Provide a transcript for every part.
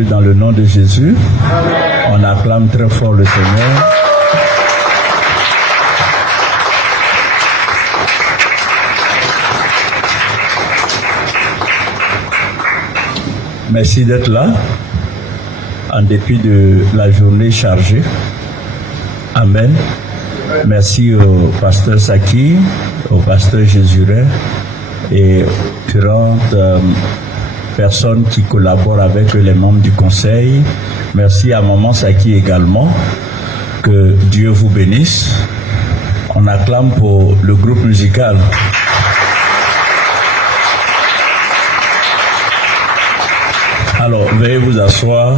plus dans le nom de Jésus. On acclame très fort le Seigneur. Merci d'être là, en dépit de la journée chargée. Amen. Merci au pasteur Saki, au pasteur Jésuret et différentes personnes qui collaborent avec les membres du conseil. Merci à maman Saki également. Que Dieu vous bénisse. On acclame pour le groupe musical. Alors, veuillez vous asseoir.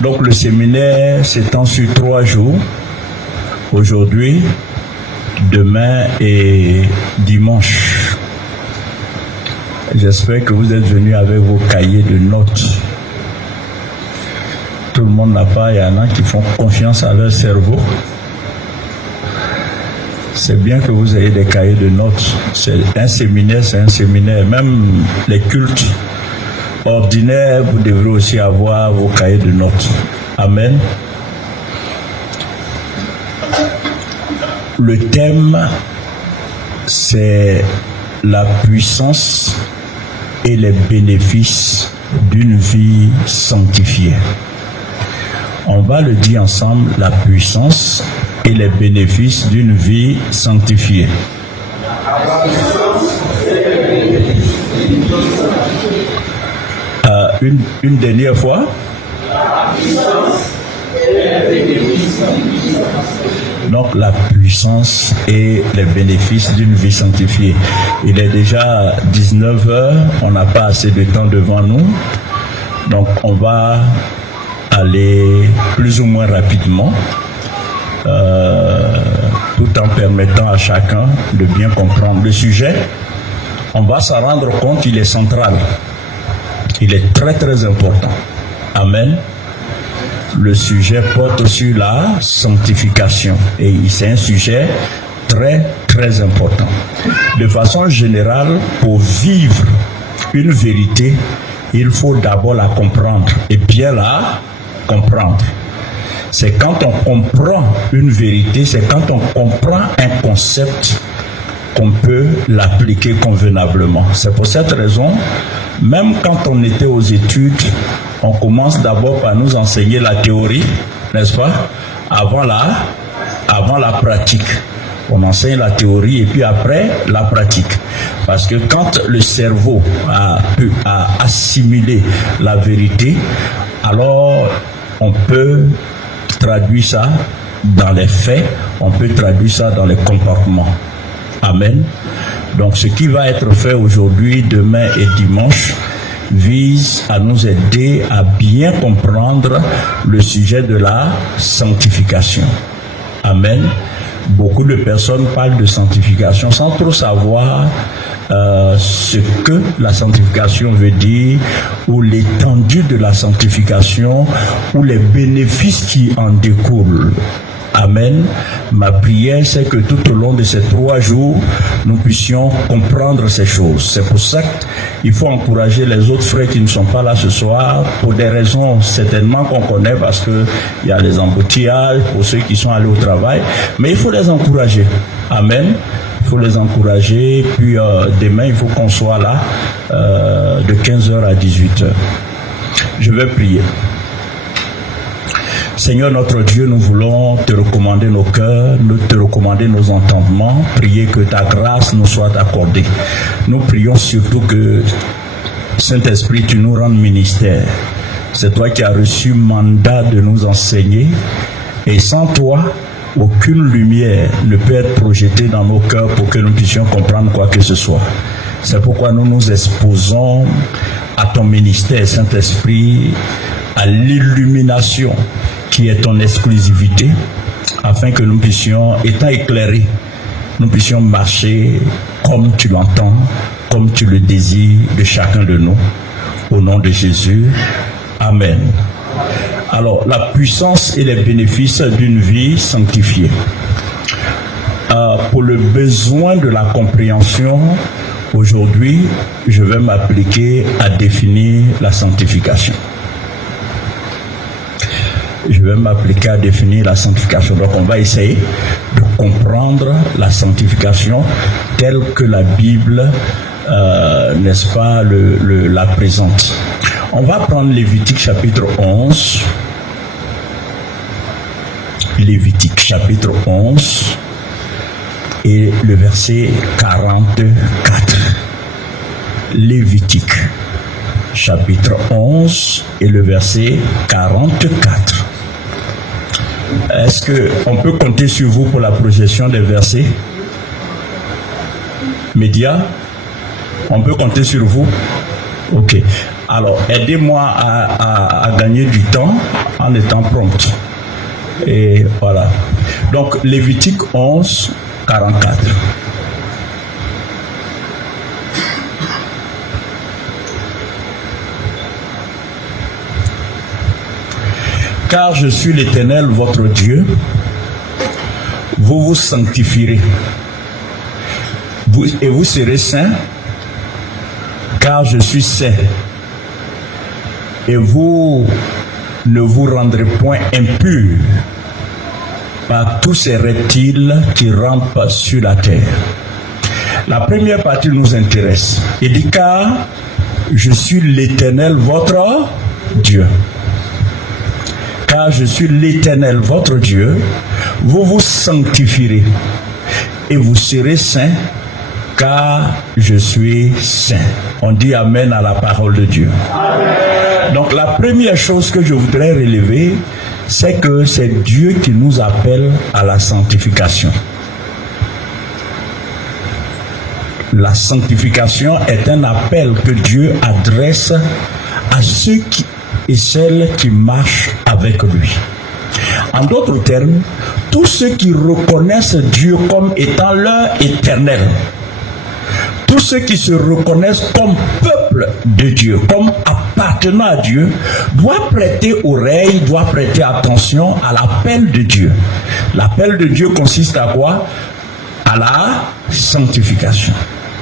Donc, le séminaire s'étend sur 3 jours. Aujourd'hui, demain et dimanche. J'espère que vous êtes venus avec vos cahiers de notes. Tout le monde n'a pas, il y en a qui font confiance à leur cerveau. C'est bien que vous ayez des cahiers de notes. C'est un séminaire. Même les cultes ordinaires, vous devrez aussi avoir vos cahiers de notes. Amen. Le thème, c'est la puissance et les bénéfices d'une vie sanctifiée. On va le dire ensemble, la puissance et les bénéfices d'une vie sanctifiée. Une dernière fois. Donc la puissance et les bénéfices d'une vie sanctifiée. Il est déjà 19h, on n'a pas assez de temps devant nous. Donc on va aller plus ou moins rapidement. Tout en permettant à chacun de bien comprendre le sujet. On va s'en rendre compte, il est central. Il est très très important. Amen. Le sujet porte sur la sanctification. Et c'est un sujet très très important. De façon générale, pour vivre une vérité, il faut d'abord la comprendre. Et bien la comprendre. C'est quand on comprend une vérité, c'est quand on comprend un concept qu'on peut l'appliquer convenablement. C'est pour cette raison, même quand on était aux études, on commence d'abord par nous enseigner la théorie, n'est-ce pas? Avant la pratique. On enseigne la théorie et puis après la pratique. Parce que quand le cerveau a assimilé la vérité, alors on peut traduire ça dans les faits, on peut traduire ça dans les comportements. Amen. Donc ce qui va être fait aujourd'hui, demain et dimanche vise à nous aider à bien comprendre le sujet de la sanctification. Amen. Beaucoup de personnes parlent de sanctification sans trop savoir ce que la sanctification veut dire, ou l'étendue de la sanctification, ou les bénéfices qui en découlent. Amen. Ma prière, c'est que tout au long de ces 3 jours, nous puissions comprendre ces choses. C'est pour ça qu'il faut encourager les autres frères qui ne sont pas là ce soir, pour des raisons certainement qu'on connaît, parce qu'il y a les embouteillages, pour ceux qui sont allés au travail, mais il faut les encourager. Amen. Il faut les encourager, puis demain, il faut qu'on soit là de 15h à 18h. Je vais prier. Seigneur notre Dieu, nous voulons te recommander nos cœurs, te recommander nos entendements, prier que ta grâce nous soit accordée. Nous prions surtout que, Saint-Esprit, tu nous rendes ministère. C'est toi qui as reçu mandat de nous enseigner, et sans toi, aucune lumière ne peut être projetée dans nos cœurs pour que nous puissions comprendre quoi que ce soit. C'est pourquoi nous nous exposons à ton ministère, Saint-Esprit, à l'illumination qui est ton exclusivité, afin que nous puissions, étant éclairés, nous puissions marcher comme tu l'entends, comme tu le désires de chacun de nous. Au nom de Jésus, Amen. Alors, la puissance et les bénéfices d'une vie sanctifiée. pour le besoin de la compréhension, aujourd'hui, je vais m'appliquer à définir la sanctification. Je vais m'appliquer à définir la sanctification. Donc, on va essayer de comprendre la sanctification telle que la Bible, n'est-ce pas, la présente. On va prendre Lévitique chapitre 11. Lévitique chapitre 11 et le verset 44. Lévitique chapitre 11 et le verset 44. Est-ce qu'on peut compter sur vous pour la projection des versets? Médias, on peut compter sur vous? Ok. Alors, aidez-moi à gagner du temps en étant prompt. Et voilà. Donc, Lévitique 11, 44. Car je suis l'Éternel, votre Dieu, vous vous sanctifierez, et vous serez saints, car je suis saint, et vous ne vous rendrez point impurs par tous ces reptiles qui rampent sur la terre. La première partie nous intéresse. Il dit, car je suis l'Éternel, votre Dieu. Car je suis l'Éternel, votre Dieu, vous vous sanctifierez et vous serez saints, car je suis saint. On dit Amen à la parole de Dieu. Amen. Donc la première chose que je voudrais relever, c'est que c'est Dieu qui nous appelle à la sanctification. La sanctification est un appel que Dieu adresse à ceux et celles qui marchent avec lui. En d'autres termes, tous ceux qui reconnaissent Dieu comme étant leur éternel, tous ceux qui se reconnaissent comme peuple de Dieu, comme appartenant à Dieu, doivent prêter oreille, doivent prêter attention à l'appel de Dieu. L'appel de Dieu consiste à quoi? À la sanctification.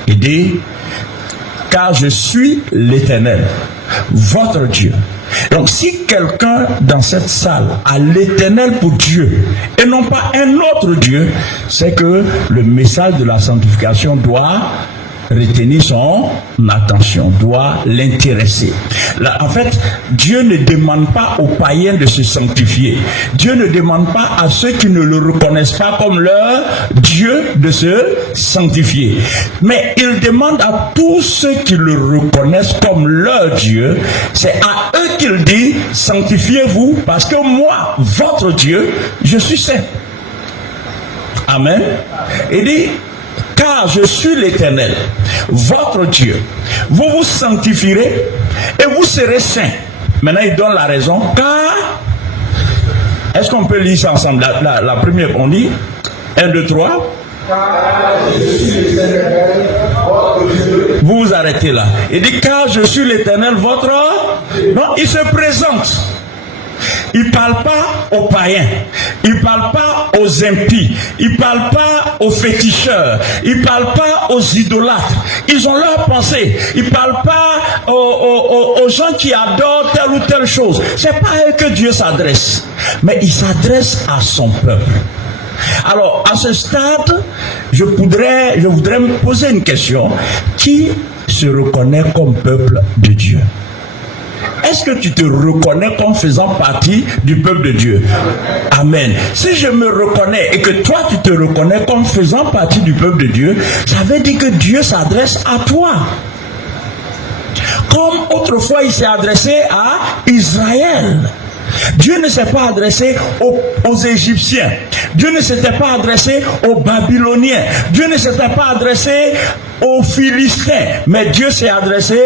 Il dit, car je suis l'Éternel, votre Dieu. Donc si quelqu'un dans cette salle a l'Éternel pour Dieu et non pas un autre Dieu, c'est que le message de la sanctification doit retenir son attention, doit l'intéresser. Là, en fait, Dieu ne demande pas aux païens de se sanctifier. Dieu ne demande pas à ceux qui ne le reconnaissent pas comme leur Dieu de se sanctifier. Mais il demande à tous ceux qui le reconnaissent comme leur Dieu, c'est à eux qu'il dit, sanctifiez-vous parce que moi, votre Dieu, je suis saint. Amen. Il dit, car je suis l'Éternel, votre Dieu. Vous vous sanctifierez et vous serez saints. Maintenant, il donne la raison. Car, est-ce qu'on peut lire ça ensemble? La première, on lit 1, 2, 3. Car je suis l'Éternel, votre Dieu. Vous vous arrêtez là. Il dit, car je suis l'Éternel, votre... Non, il se présente. Il ne parle pas aux païens, il ne parle pas aux impies, il ne parle pas aux féticheurs, il ne parle pas aux idolâtres. Ils ont leur pensée. Il ne parle pas aux gens qui adorent telle ou telle chose. Ce n'est pas à eux que Dieu s'adresse, mais il s'adresse à son peuple. Alors, à ce stade, je voudrais me poser une question. Qui se reconnaît comme peuple de Dieu? Est-ce que tu te reconnais comme faisant partie du peuple de Dieu? Amen. Si je me reconnais et que toi tu te reconnais comme faisant partie du peuple de Dieu, ça veut dire que Dieu s'adresse à toi. Comme autrefois il s'est adressé à Israël. Dieu ne s'est pas adressé aux Égyptiens. Dieu ne s'était pas adressé aux Babyloniens. Dieu ne s'était pas adressé aux Philistins. Mais Dieu s'est adressé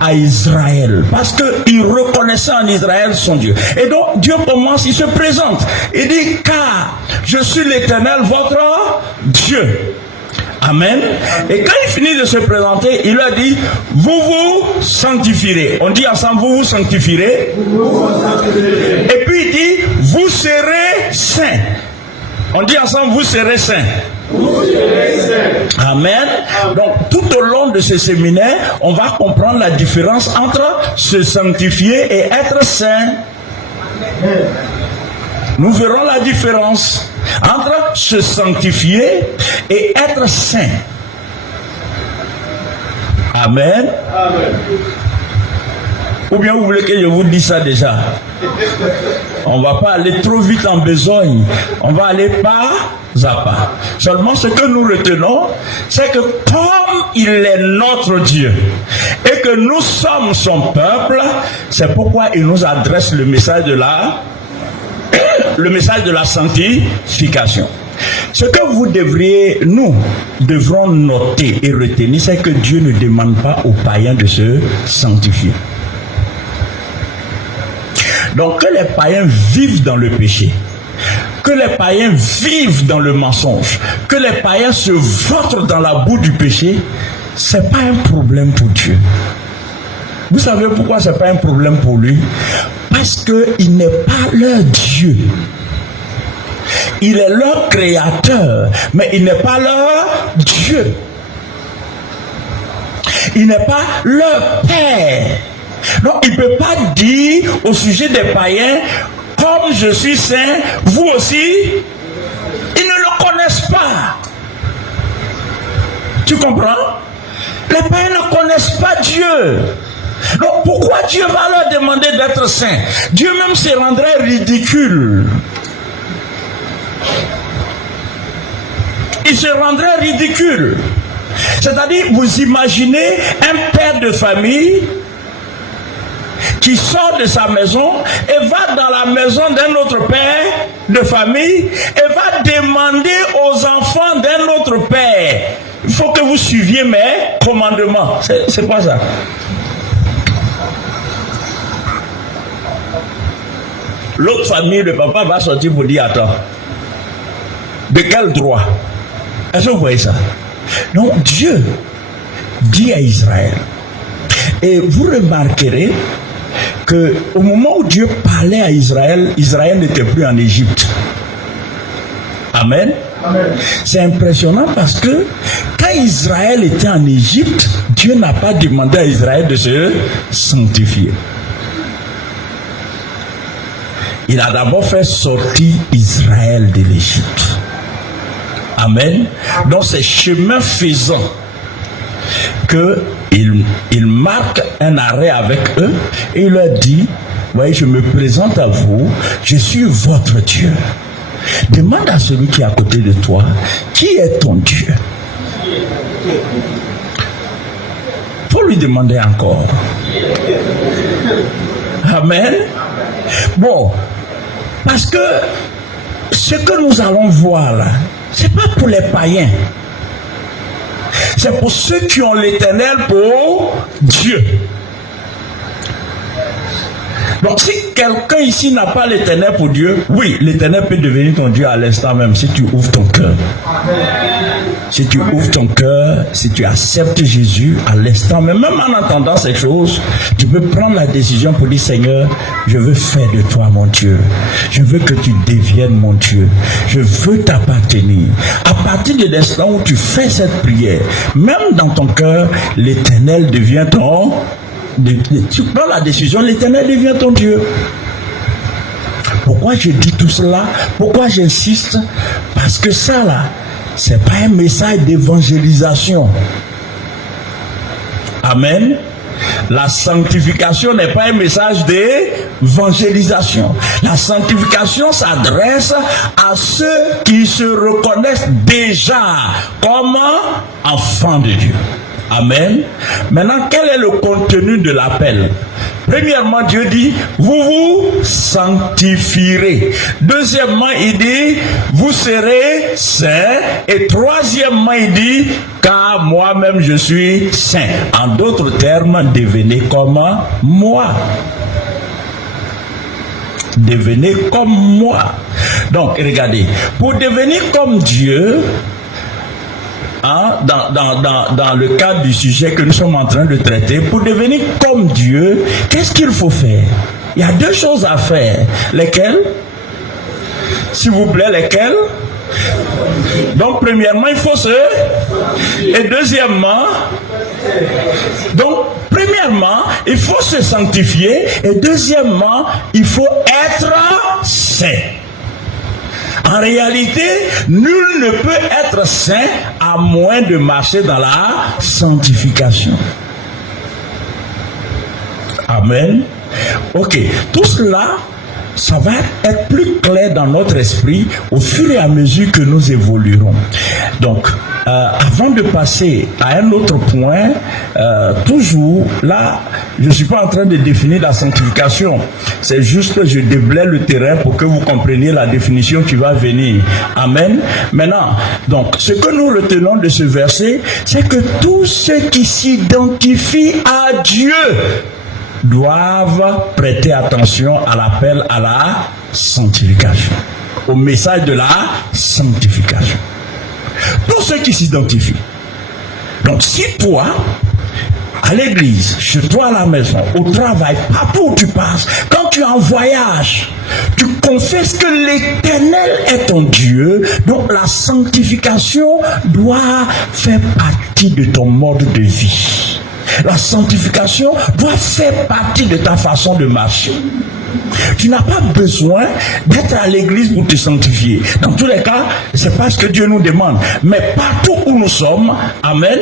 à Israël. Parce qu'il reconnaissait en Israël son Dieu. Et donc Dieu commence, il se présente. Il dit, car je suis l'Éternel, votre Dieu. Amen. Et quand il finit de se présenter, il a dit, vous vous sanctifierez. On dit ensemble, vous vous sanctifierez. Et puis il dit, vous serez saints. On dit ensemble, vous serez saints. Vous serez saints. Amen. Donc, tout au long de ce séminaire, on va comprendre la différence entre se sanctifier et être saint. Nous verrons la différence entre se sanctifier et être saint. Amen. Amen. Ou bien vous voulez que je vous dise ça déjà? On ne va pas aller trop vite en besogne. On va aller pas à pas. Seulement ce que nous retenons, c'est que comme il est notre Dieu et que nous sommes son peuple, c'est pourquoi il nous adresse le message de la sanctification. Ce que nous devrons noter et retenir, c'est que Dieu ne demande pas aux païens de se sanctifier. Donc que les païens vivent dans le péché, que les païens vivent dans le mensonge, que les païens se vautrent dans la boue du péché, c'est pas un problème pour Dieu. Vous savez pourquoi c'est pas un problème pour lui? Parce qu'il n'est pas leur Dieu. Il est leur créateur, mais il n'est pas leur Dieu. Il n'est pas leur Père. Donc il ne peut pas dire au sujet des païens, comme je suis saint, vous aussi, ils ne le connaissent pas. Tu comprends? Les païens ne connaissent pas Dieu. Donc pourquoi Dieu va leur demander d'être saint? Dieu même se rendrait ridicule. Il se rendrait ridicule. C'est-à-dire, vous imaginez un père de famille qui sort de sa maison et va dans la maison d'un autre père de famille et va demander aux enfants d'un autre père, il faut que vous suiviez mes commandements. C'est pas ça. L'autre famille, le papa va sortir pour dire, attends, de quel droit? Est-ce que vous voyez ça? Donc Dieu dit à Israël, et vous remarquerez que au moment où Dieu parlait à Israël, Israël n'était plus en Égypte. Amen. Amen. C'est impressionnant parce que quand Israël était en Égypte, Dieu n'a pas demandé à Israël de se sanctifier. Il a d'abord fait sortir Israël de l'Égypte. Amen. Donc c'est chemin faisant qu'il marque un arrêt avec eux et il leur dit, voyez, je me présente à vous, je suis votre Dieu. Demande à celui qui est à côté de toi, qui est ton Dieu? Faut lui demander encore. Amen. Bon, parce que ce que nous allons voir là, c'est pas pour les païens. C'est pour ceux qui ont l'Éternel pour Dieu. Donc si quelqu'un ici n'a pas l'Éternel pour Dieu, oui, l'Éternel peut devenir ton Dieu à l'instant même si tu ouvres ton cœur. Si tu ouvres ton cœur, si tu acceptes Jésus à l'instant même, même en entendant ces choses, tu peux prendre la décision pour dire, Seigneur, je veux faire de toi mon Dieu. Je veux que tu deviennes mon Dieu. Je veux t'appartenir. À partir de l'instant où tu fais cette prière, même dans ton cœur, l'Éternel devient ton... Tu prends la décision, l'Éternel devient ton Dieu. Pourquoi je dis tout cela? Pourquoi j'insiste? Parce que ça là, c'est pas un message d'évangélisation. Amen. La sanctification n'est pas un message d'évangélisation. La sanctification s'adresse à ceux qui se reconnaissent déjà comme enfants de Dieu. Amen. Maintenant, quel est le contenu de l'appel? Premièrement, Dieu dit, vous vous sanctifierez. Deuxièmement, il dit, vous serez saints. Et troisièmement, il dit, car moi-même je suis saint. En d'autres termes, devenez comme moi. Devenez comme moi. Donc, regardez, pour devenir comme Dieu, dans le cadre du sujet que nous sommes en train de traiter, pour devenir comme Dieu, qu'est-ce qu'il faut faire? Il y a deux choses à faire. Lesquelles? S'il vous plaît, lesquelles? Donc, premièrement, il faut se... Et deuxièmement... Donc, premièrement, il faut se sanctifier. Et deuxièmement, il faut être saint. En réalité, nul ne peut être saint à moins de marcher dans la sanctification. Amen. Ok, tout cela, ça va être plus clair dans notre esprit au fur et à mesure que nous évoluerons. Donc, avant de passer à un autre point, toujours là, je ne suis pas en train de définir la sanctification. C'est juste que je déblaye le terrain pour que vous compreniez la définition qui va venir. Amen. Maintenant, donc, ce que nous retenons de ce verset, c'est que tous ceux qui s'identifient à Dieu doivent prêter attention à l'appel à la sanctification, au message de la sanctification. Tous ceux qui s'identifient. Donc si toi, à l'église, chez toi à la maison, au travail, partout où tu passes, quand tu es en voyage, tu confesses que l'Éternel est ton Dieu, donc la sanctification doit faire partie de ton mode de vie. La sanctification doit faire partie de ta façon de marcher. Tu n'as pas besoin d'être à l'église pour te sanctifier. Dans tous les cas, c'est pas ce que Dieu nous demande. Mais partout où nous sommes, amen,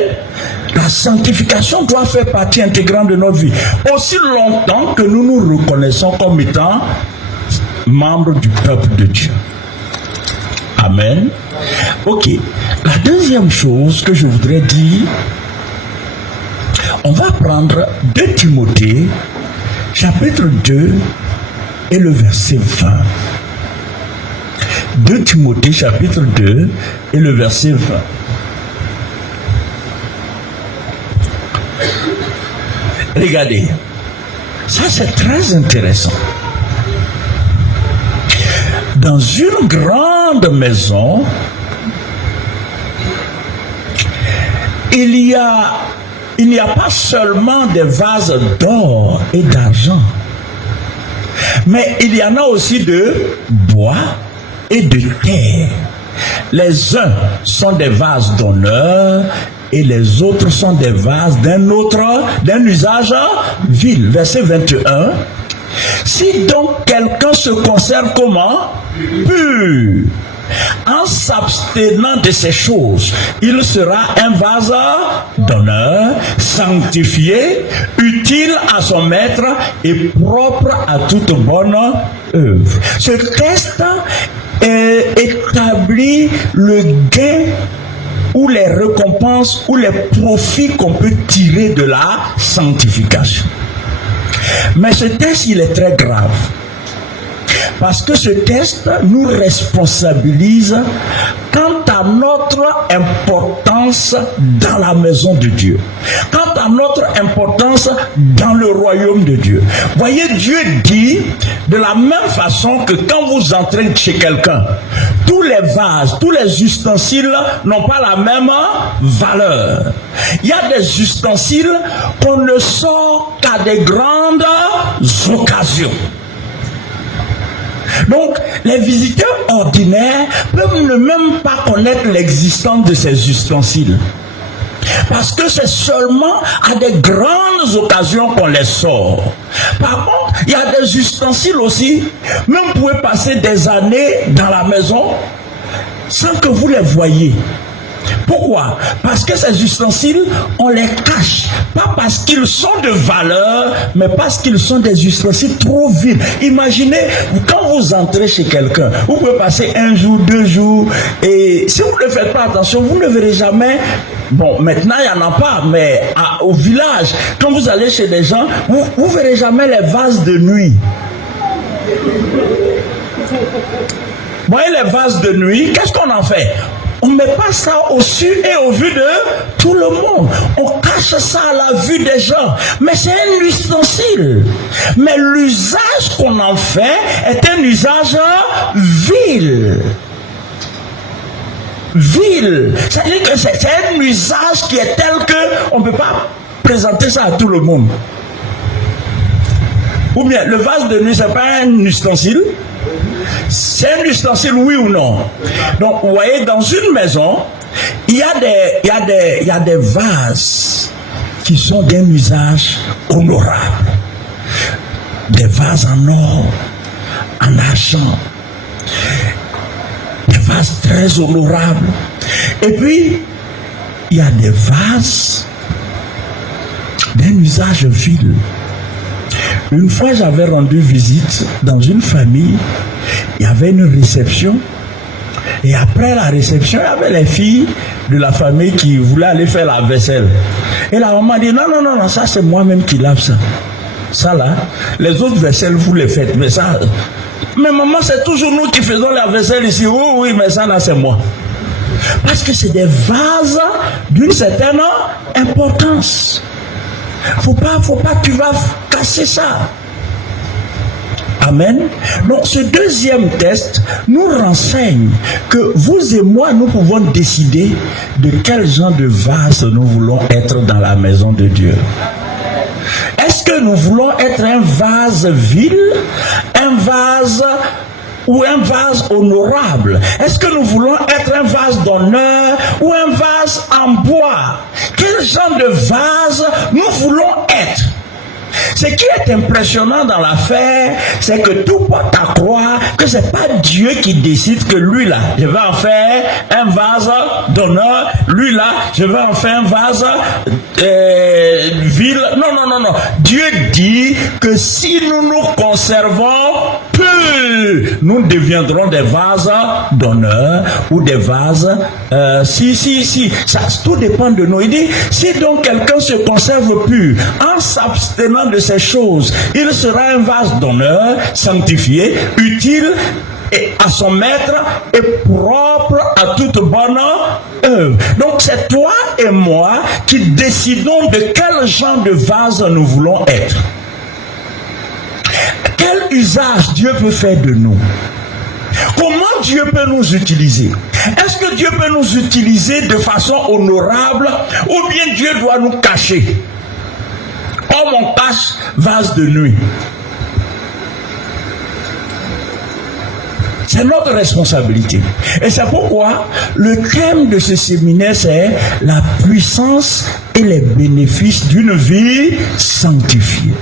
la sanctification doit faire partie intégrante de notre vie. Aussi longtemps que nous nous reconnaissons comme étant membres du peuple de Dieu. Amen. Ok. La deuxième chose que je voudrais dire, on va prendre 2 Timothée, chapitre 2, et le verset 20. 2 Timothée, chapitre 2, et le verset 20. Regardez, ça c'est très intéressant. Dans une grande maison, il n'y a pas seulement des vases d'or et d'argent, mais il y en a aussi de bois et de terre. Les uns sont des vases d'honneur et les autres sont des vases d'un usage vil. Verset 21. Si donc quelqu'un se conserve comment? Pur, en s'abstenant de ces choses, il sera un vase d'honneur, sanctifié, utile à son maître et propre à toute bonne œuvre. Ce texte établit le gain ou les récompenses ou les profits qu'on peut tirer de la sanctification. Mais ce texte, il est très grave. Parce que ce texte nous responsabilise quant à notre importance dans la maison de Dieu, quant à notre importance dans le royaume de Dieu. Voyez, Dieu dit de la même façon que quand vous entrez chez quelqu'un, tous les vases, tous les ustensiles n'ont pas la même valeur. Il y a des ustensiles qu'on ne sort qu'à des grandes occasions. Donc, les visiteurs ordinaires peuvent ne même pas connaître l'existence de ces ustensiles. Parce que c'est seulement à des grandes occasions qu'on les sort. Par contre, il y a des ustensiles aussi, même vous pouvez passer des années dans la maison sans que vous les voyiez. Pourquoi? Parce que ces ustensiles, on les cache. Pas parce qu'ils sont de valeur, mais parce qu'ils sont des ustensiles trop vides. Imaginez, quand vous entrez chez quelqu'un, vous pouvez passer 1 jour, 2 jours, et si vous ne faites pas attention, vous ne verrez jamais. Bon, maintenant, il n'y en a pas, mais au village, quand vous allez chez des gens, vous ne verrez jamais les vases de nuit. Vous voyez les vases de nuit, qu'est-ce qu'on en fait? On ne met pas ça au su et au vu de tout le monde. On cache ça à la vue des gens. Mais c'est un ustensile. Mais l'usage qu'on en fait est un usage vil. Vil. C'est-à-dire que c'est un usage qui est tel qu'on ne peut pas présenter ça à tout le monde. Ou bien, le vase de nuit, ce n'est pas un ustensile. C'est un ustensile, oui ou non? Donc, vous voyez, dans une maison, il y a des vases qui sont d'un usage honorable. Des vases en or, en argent. Des vases très honorables. Et puis, il y a des vases d'un usage vil. Une fois, j'avais rendu visite dans une famille. Il y avait une réception. Et après la réception, il y avait les filles de la famille qui voulaient aller faire la vaisselle. Et la maman dit, non, ça c'est moi-même qui lave ça. Ça là, les autres vaisselles, vous les faites. Mais ça, mais maman, c'est toujours nous qui faisons la vaisselle ici. Oui, mais ça là, c'est moi. Parce que c'est des vases d'une certaine importance. Faut pas que tu vas casser ça. Amen. Donc ce deuxième test nous renseigne que vous et moi, nous pouvons décider de quel genre de vase nous voulons être dans la maison de Dieu. Est-ce que nous voulons être un vase vil, un vase ou un vase honorable? Est-ce que nous voulons être un vase d'honneur ou un vase en bois? Quel genre de vase nous voulons être? Ce qui est impressionnant dans l'affaire, c'est que tout porte à croire que ce n'est pas Dieu qui décide que lui là, je vais en faire un vase d'honneur, lui là, je vais en faire un vase vil. Non. Dieu dit que si nous nous conservons purs, nous deviendrons des vases d'honneur ou des vases. Ça, tout dépend de nous. Il dit, si donc quelqu'un se conserve pur en s'abstenant de ces choses, il sera un vase d'honneur, sanctifié, utile et à son maître et propre à toute bonne œuvre. Donc c'est toi et moi qui décidons de quel genre de vase nous voulons être. Quel usage Dieu peut faire de nous? Comment Dieu peut nous utiliser? Est-ce que Dieu peut nous utiliser de façon honorable ou bien Dieu doit nous cacher? Comme on cache vase de nuit. C'est notre responsabilité. Et c'est pourquoi le thème de ce séminaire, c'est la puissance et les bénéfices d'une vie sanctifiée.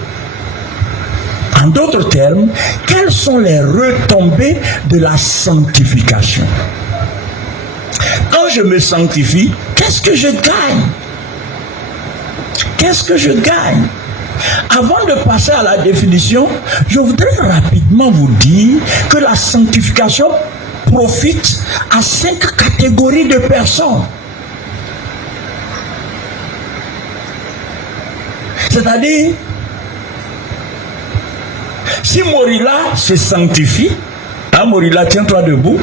En d'autres termes, quelles sont les retombées de la sanctification? Quand je me sanctifie, qu'est-ce que je gagne? Qu'est-ce que je gagne? Avant de passer à la définition, je voudrais rapidement vous dire que la sanctification profite à 5 catégories de personnes. C'est-à-dire, si Morila se sanctifie, Morila, tiens-toi debout.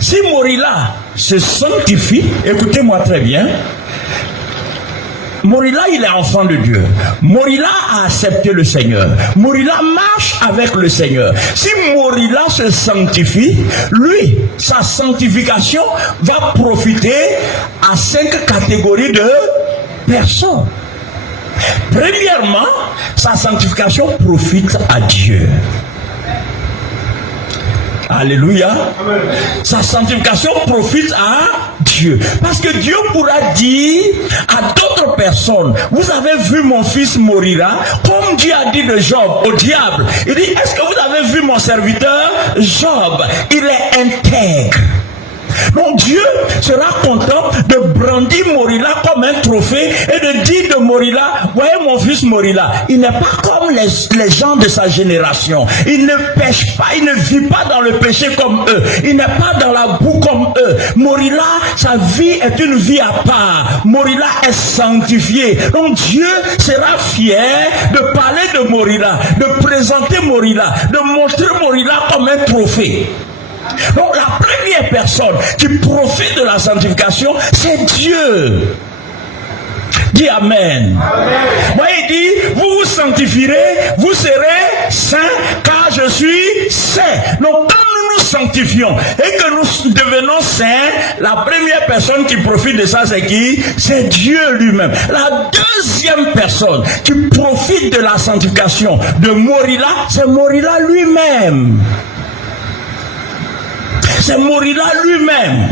Si Morila se sanctifie, écoutez-moi très bien, Morila, il est enfant de Dieu. Morila a accepté le Seigneur. Morila marche avec le Seigneur. Si Morila se sanctifie, lui, sa sanctification va profiter à 5 catégories de personnes. Premièrement, sa sanctification profite à Dieu. Alléluia. Amen. Sa sanctification profite à Dieu. Parce que Dieu pourra dire à d'autres personnes, vous avez vu mon fils Morila, comme Dieu a dit de Job au diable. Il dit, est-ce que vous avez vu mon serviteur Job? Il est intègre. Donc Dieu sera content de brandir Morila comme un trophée et de dire de Morila, voyez mon fils Morila, il n'est pas comme les gens de sa génération. Il ne pêche pas, il ne vit pas dans le péché comme eux. Il n'est pas dans la boue comme eux. Morila, sa vie est une vie à part. Morila est sanctifié. Donc Dieu sera fier de parler de Morila, de présenter Morila, de montrer Morila comme un trophée. Donc la première personne qui profite de la sanctification, c'est Dieu. Dis Amen. Moi il dit, vous vous sanctifierez, vous serez saints, car je suis saint. Donc quand nous nous sanctifions et que nous devenons saints, la première personne qui profite de ça, c'est qui? C'est Dieu lui-même. La deuxième personne qui profite de la sanctification de Morila, c'est Morila lui-même. C'est Morila lui-même.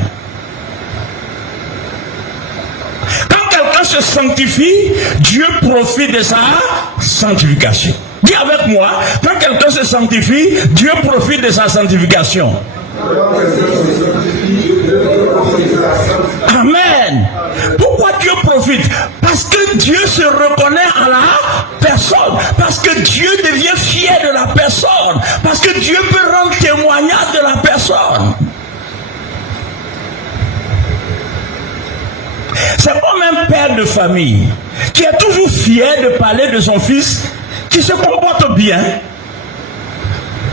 Quand quelqu'un se sanctifie, Dieu profite de sa sanctification. Dis avec moi, quand quelqu'un se sanctifie, Dieu profite de sa sanctification. Amen. Pourquoi Dieu profite? Parce que Dieu se reconnaît à la personne. Parce que Dieu devient fier de la personne. Parce que Dieu peut rendre témoignage de la personne. C'est comme un père de famille qui est toujours fier de parler de son fils qui se comporte bien,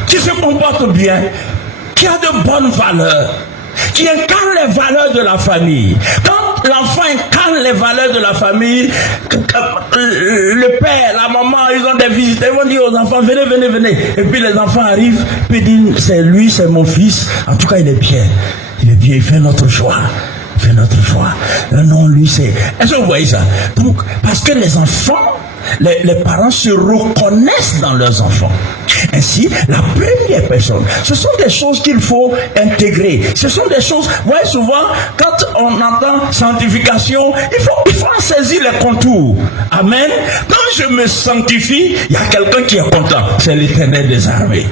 qui a de bonnes valeurs, qui incarne les valeurs de la famille. Quand l'enfant incarne les valeurs de la famille, le père, la maman, ils ont des visiteurs, ils vont dire aux enfants, venez. Et puis les enfants arrivent, puis ils disent, c'est lui, c'est mon fils. En tout cas, il est bien, il fait notre choix. Non, lui, c'est... Est-ce que vous voyez ça? Donc, parce que les enfants, les parents se reconnaissent dans leurs enfants. Ainsi, la première personne, ce sont des choses qu'il faut intégrer. Ce sont des choses, vous voyez souvent, quand on entend sanctification, il faut en saisir les contours. Amen. Quand je me sanctifie, il y a quelqu'un qui est content. C'est l'Éternel des armées.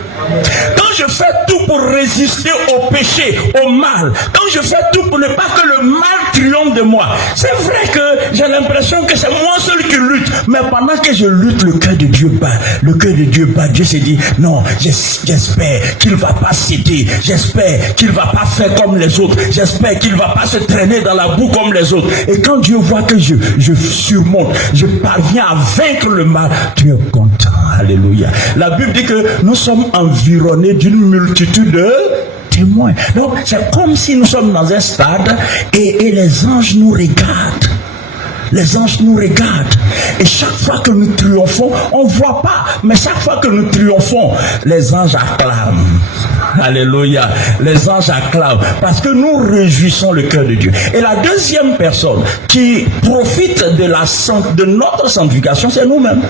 Quand je fais tout pour résister au péché, au mal, quand je fais tout pour ne pas que le mal triomphe de moi, c'est vrai que j'ai l'impression que c'est moi seul qui lutte, mais pendant que je lutte, le cœur de Dieu bat. Dieu se dit, non, j'espère qu'il ne va pas céder, j'espère qu'il ne va pas faire comme les autres, j'espère qu'il ne va pas se traîner dans la boue comme les autres. Et quand Dieu voit que je surmonte, je parviens à vaincre le mal, Dieu est content. Alléluia. La Bible dit que nous sommes environnés d'une multitude de témoins. Donc, c'est comme si nous sommes dans un stade et les anges nous regardent. Les anges nous regardent. Et chaque fois que nous triomphons, on ne voit pas. Mais chaque fois que nous triomphons, les anges acclament. Alléluia. Les anges acclament. Parce que nous réjouissons le cœur de Dieu. Et la deuxième personne qui profite de notre sanctification, c'est nous-mêmes.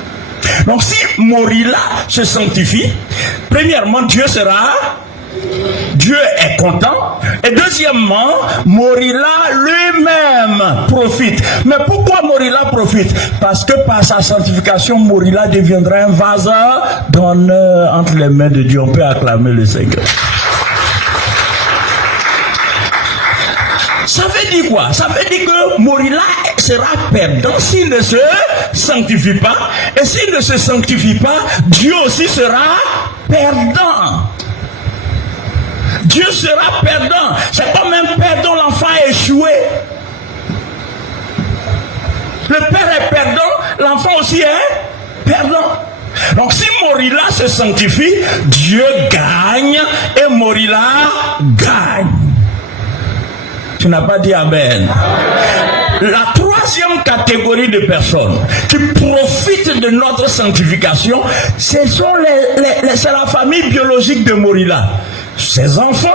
Donc si Morila se sanctifie, premièrement, Dieu est content. Et deuxièmement, Morila lui-même profite. Mais pourquoi Morila profite? Parce que par sa sanctification, Morila deviendra un vase d'honneur entre les mains de Dieu. On peut acclamer le Seigneur. Ça veut dire quoi? Ça veut dire que Morila sera perdant s'il ne se sanctifie pas. Et s'il ne se sanctifie pas, Dieu aussi sera perdant. Dieu sera perdant. C'est comme un père dont l'enfant a échoué. Le père est perdant, l'enfant aussi est perdant. Donc si Morila se sanctifie, Dieu gagne et Morila gagne. Tu n'as pas dit Amen. La troisième catégorie de personnes qui profitent de notre sanctification, c'est la famille biologique de Morila. Ses enfants,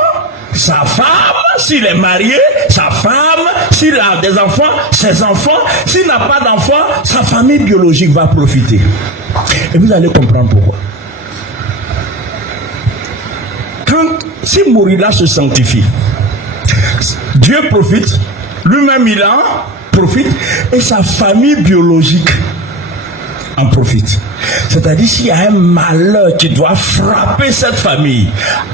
sa femme, s'il est marié, sa femme, s'il a des enfants, ses enfants, s'il n'a pas d'enfants, sa famille biologique va profiter. Et vous allez comprendre pourquoi. Si Morila se sanctifie, Dieu profite, lui-même il en profite, et sa famille biologique en profite. C'est-à-dire s'il y a un malheur qui doit frapper cette famille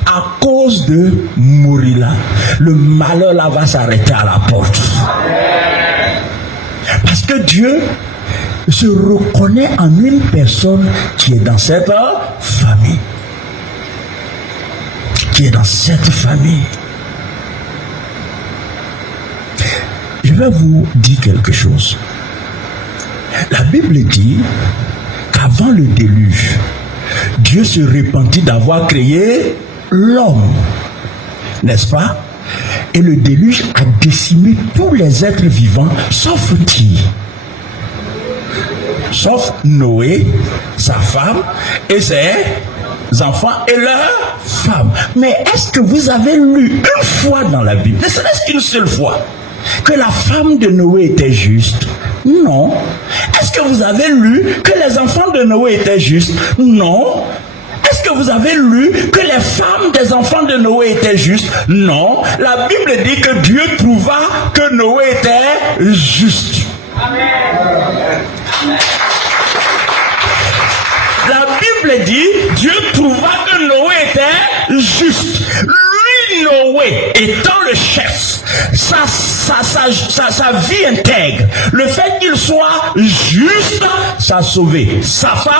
à cause de Morila, le malheur là va s'arrêter à la porte. Parce que Dieu se reconnaît en une personne qui est dans cette famille. Je vais vous dire quelque chose. La Bible dit qu'avant le déluge, Dieu se repentit d'avoir créé l'homme, n'est-ce pas? Et le déluge a décimé tous les êtres vivants, sauf qui? Sauf Noé, sa femme et ses enfants et leurs femmes. Mais est-ce que vous avez lu une fois dans la Bible, ne serait-ce qu'une seule fois, que la femme de Noé était juste? Non. Est-ce que vous avez lu que les enfants de Noé étaient justes? Non. Est-ce que vous avez lu que les femmes des enfants de Noé étaient justes? Non. La Bible dit que Dieu trouva que Noé était juste. Amen. La Bible dit, Dieu trouva que Noé était juste. Lui, Noé, étant le chef, sa vie intègre, le fait qu'il soit juste, ça a sauvé sa femme,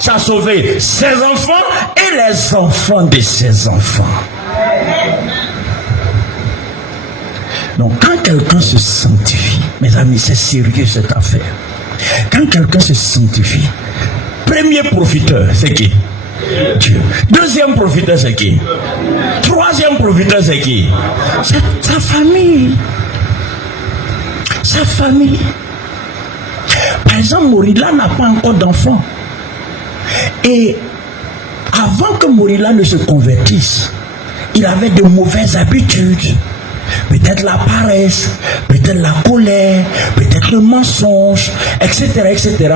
ça a sauvé ses enfants et les enfants de ses enfants. Donc quand quelqu'un se sanctifie, mes amis, c'est sérieux cette affaire. Quand quelqu'un se sanctifie, premier profiteur, c'est qui? Dieu. Deuxième profiteur, c'est qui? Troisième profiteur, c'est qui? C'est sa famille. Sa famille. Par exemple, Morila n'a pas encore d'enfant. Et avant que Morila ne se convertisse, il avait de mauvaises habitudes. Peut-être la paresse, peut-être la colère, peut-être le mensonge, etc., etc.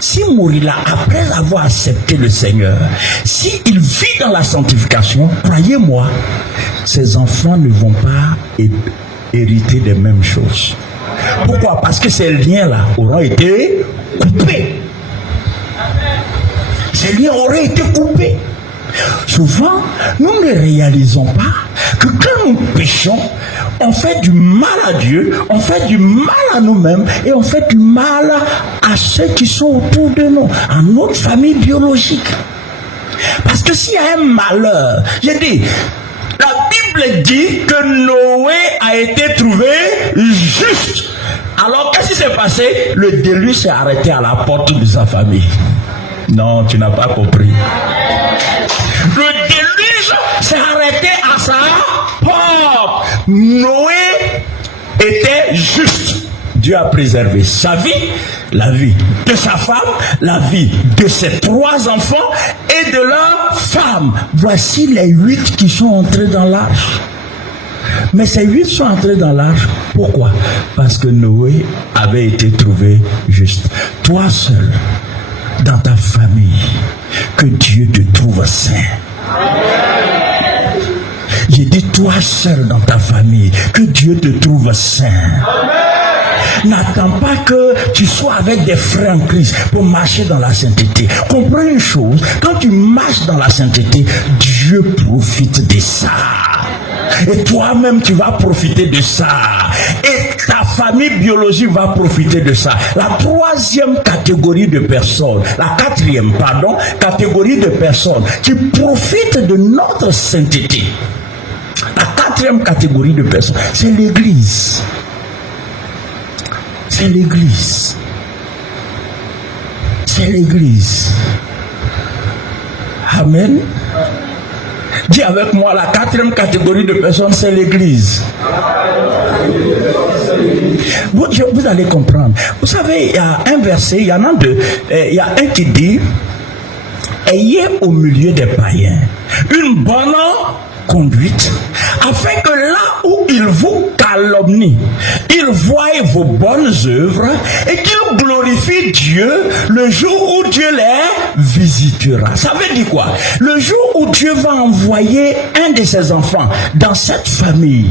Si Morila, après avoir accepté le Seigneur, s'il vit dans la sanctification, croyez-moi, ses enfants ne vont pas hériter des mêmes choses. Pourquoi? Parce que ces liens-là auront été coupés. Ces liens auraient été coupés. Souvent, nous ne réalisons pas que quand nous péchons, on fait du mal à Dieu, on fait du mal à nous-mêmes et on fait du mal à ceux qui sont autour de nous, à notre famille biologique. Parce que s'il y a un malheur, j'ai dit, la Bible dit que Noé a été trouvé juste. Alors qu'est-ce qui s'est passé? Le déluge s'est arrêté à la porte de sa famille. Non, tu n'as pas compris. Le déluge s'est arrêté à sa porte. Noé était juste. Dieu a préservé sa vie, la vie de sa femme, la vie de ses 3 enfants et de leurs femmes. Voici les 8 qui sont entrés dans l'arche. Mais ces 8 sont entrés dans l'arche. Pourquoi? Parce que Noé avait été trouvé juste. Toi seul, dans ta famille, que Dieu te trouve saint. J'ai dit toi seul dans ta famille, que Dieu te trouve saint. N'attends pas que tu sois avec des frères en Christ pour marcher dans la sainteté. Comprends une chose, quand tu marches dans la sainteté, Dieu profite de ça. Et toi-même, tu vas profiter de ça. Et ta famille biologique va profiter de ça. La 3e catégorie de personnes, la 4e, pardon, catégorie de personnes qui profitent de notre sainteté. La 4e catégorie de personnes, c'est l'Église. C'est l'Église. C'est l'Église. Amen. Dis avec moi, la 4e catégorie de personnes, c'est l'Église. Vous allez comprendre. Vous savez, il y a un verset, il y en a 2. Il y a un qui dit, ayez au milieu des païens une bonne conduite, afin que là où ils vous calomnient, ils voient vos bonnes œuvres et qu'ils glorifient Dieu le jour où Dieu les visitera. Ça veut dire quoi? Le jour où Dieu va envoyer un de ses enfants dans cette famille,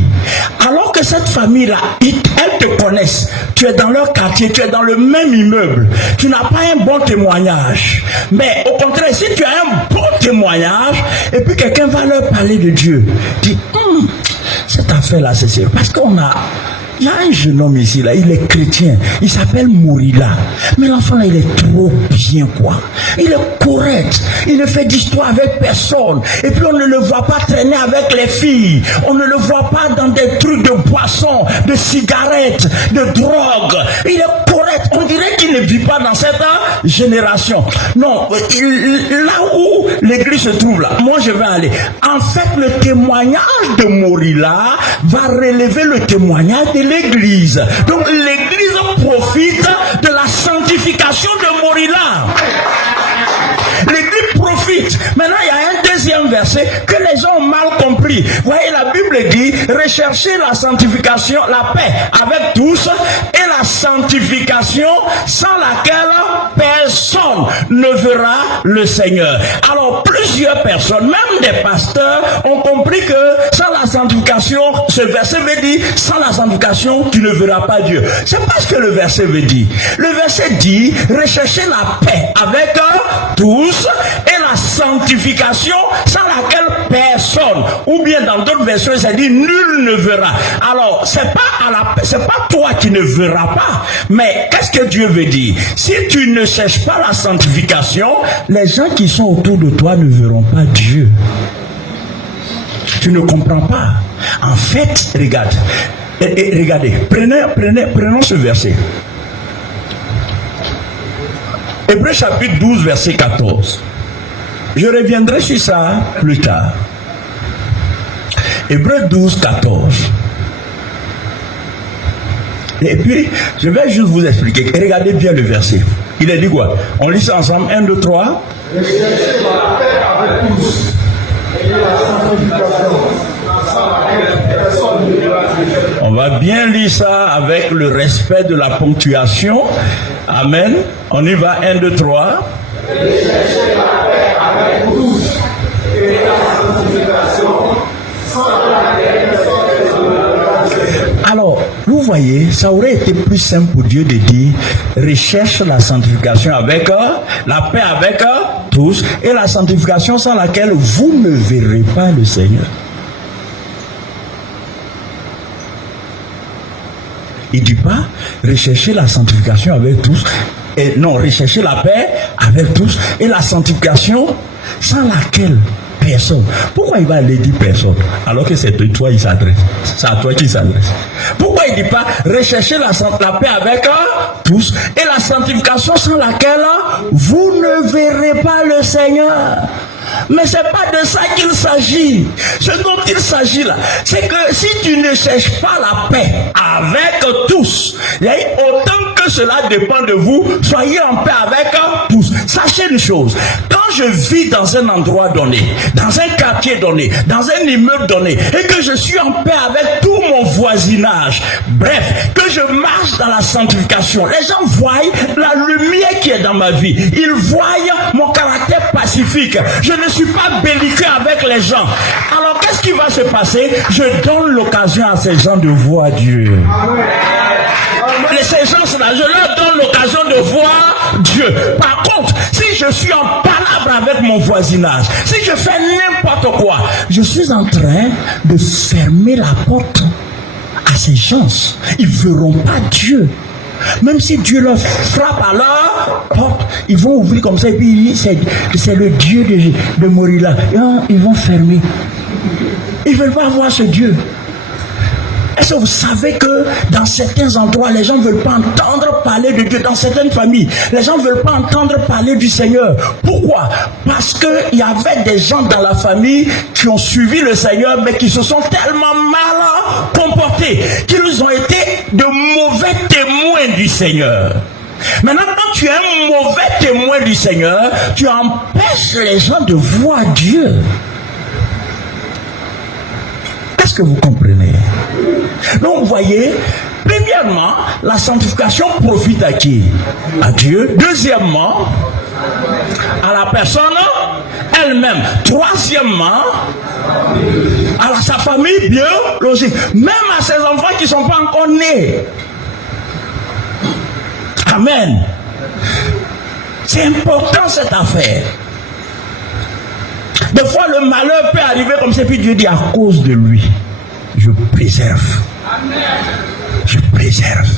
alors que cette famille-là, elles te connaissent, tu es dans leur quartier, tu es dans le même immeuble, tu n'as pas un bon témoignage. Mais au contraire, si tu as un bon témoignage, et puis quelqu'un va leur parler de Dieu, dit, cette affaire-là, c'est sérieux. Parce il y a un jeune homme ici, là, il est chrétien, il s'appelle Morila. Mais l'enfant, là, il est trop bien, quoi. Il est correct, il ne fait d'histoire avec personne. Et puis, on ne le voit pas traîner avec les filles. On ne le voit pas dans des trucs de boissons, de cigarettes, de drogue. Il est correct. On dirait qu'il ne vit pas dans cette génération. Non, là où l'église se trouve, là, moi, je vais aller. En fait, le témoignage de Morila va relever le témoignage de l'église. Donc l'église profite de la sanctification de Morila. L'église profite. Maintenant, il y a un un verset que les gens ont mal compris. Vous voyez, la Bible dit, recherchez la sanctification, la paix avec tous, et la sanctification sans laquelle personne ne verra le Seigneur. Alors, plusieurs personnes, même des pasteurs, ont compris que sans la sanctification, ce verset veut dire, sans la sanctification, tu ne verras pas Dieu. C'est pas ce que le verset veut dire. Le verset dit, recherchez la paix avec tous et la sanctification sans laquelle personne, ou bien dans d'autres versions, ça dit nul ne verra. Alors, c'est pas toi qui ne verras pas, mais qu'est-ce que Dieu veut dire? Si tu ne cherches pas la sanctification, les gens qui sont autour de toi ne verront pas Dieu. Tu ne comprends pas. En fait, regarde. Regardez, prenons ce verset. Hébreux chapitre 12, verset 14. Je reviendrai sur ça plus tard. Hébreux 12, 14. Et puis, je vais juste vous expliquer. Regardez bien le verset. Il a dit quoi? On lit ça ensemble. 1, 2, 3. Recherchez la paix avec tous. Et la sanctification. On va bien lire ça avec le respect de la ponctuation. Amen. On y va. 1, 2, 3. Recherchez la paix avec tous. Et la sanctification. Sans laquelle personne ne verra Dieu. Alors, vous voyez, ça aurait été plus simple pour Dieu de dire recherche la sanctification avec la paix avec tous et la sanctification sans laquelle vous ne verrez pas le Seigneur. Il ne dit pas rechercher la sanctification avec tous, et non, rechercher la paix avec tous et la sanctification sans laquelle personne. Pourquoi il va aller dire personne alors que c'est de toi il s'adresse? C'est à toi qu'il s'adresse. Pourquoi il ne dit pas rechercher la paix avec tous et la sanctification sans laquelle vous ne verrez pas le Seigneur? Mais c'est pas de ça qu'il s'agit. Ce dont il s'agit là, c'est que si tu ne cherches pas la paix avec tous, autant que cela dépend de vous, soyez en paix avec tous. Sachez une chose, quand je vis dans un endroit donné, dans un quartier donné, dans un immeuble donné, et que je suis en paix avec tout mon voisinage, bref, que je marche dans la sanctification, les gens voient la lumière qui est dans ma vie, ils voient mon caractère pacifique, je ne suis pas belliqueux avec les gens. Alors qu'est-ce qui va se passer? Je donne l'occasion à ces gens de voir Dieu. Ces gens-là, je leur donne l'occasion de voir Dieu. Par contre, si je suis en palabre avec mon voisinage, si je fais n'importe quoi, je suis en train de fermer la porte à ces gens. Ils ne verront pas Dieu. Même si Dieu leur frappe à leur porte, ils vont ouvrir comme ça et puis c'est le Dieu de Morila. Ils vont fermer. Ils ne veulent pas voir ce Dieu. Est-ce que vous savez que dans certains endroits, les gens ne veulent pas entendre parler de Dieu? Dans certaines familles, les gens ne veulent pas entendre parler du Seigneur. Pourquoi? Parce qu'il y avait des gens dans la famille qui ont suivi le Seigneur, mais qui se sont tellement mal comportés qu'ils ont été de mauvais témoins du Seigneur. Maintenant, quand tu es un mauvais témoin du Seigneur, tu empêches les gens de voir Dieu. Est-ce que vous comprenez? Donc, vous voyez, premièrement, la sanctification profite à qui? À Dieu. Deuxièmement, à la personne elle-même. Troisièmement, à sa famille biologique. Même à ses enfants qui ne sont pas encore nés. Amen. C'est important cette affaire. Des fois, le malheur peut arriver comme ça, puis Dieu dit à cause de lui, je préserve. Je préserve.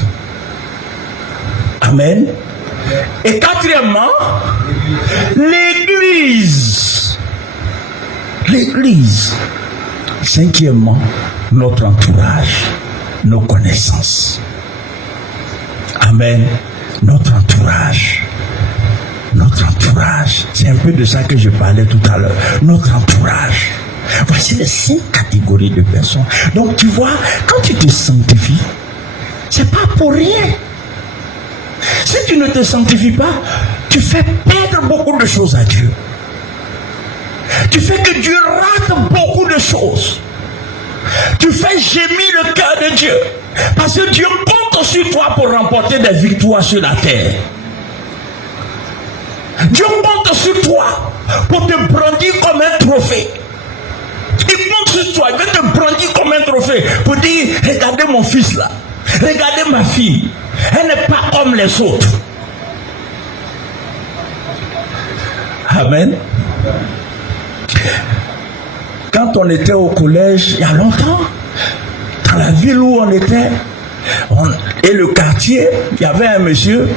Amen. Et quatrièmement, l'Église. L'Église. Cinquièmement, notre entourage, nos connaissances. Amen. Notre entourage. Notre entourage. C'est un peu de ça que je parlais tout à l'heure. Notre entourage. Voici les 5 catégories de personnes. Donc tu vois, quand tu te sanctifies, c'est pas pour rien. Si tu ne te sanctifies pas, tu fais perdre beaucoup de choses à Dieu. Tu fais que Dieu rate beaucoup de choses. Tu fais gémir le cœur de Dieu. Parce que Dieu compte sur toi pour remporter des victoires sur la terre. Dieu compte sur toi pour te brandir comme un trophée. Il compte sur toi, il veut te brandir comme un trophée pour dire, regardez mon fils là, regardez ma fille, elle n'est pas comme les autres. Amen. Quand on était au collège, il y a longtemps, dans la ville où on était, et le quartier, il y avait un monsieur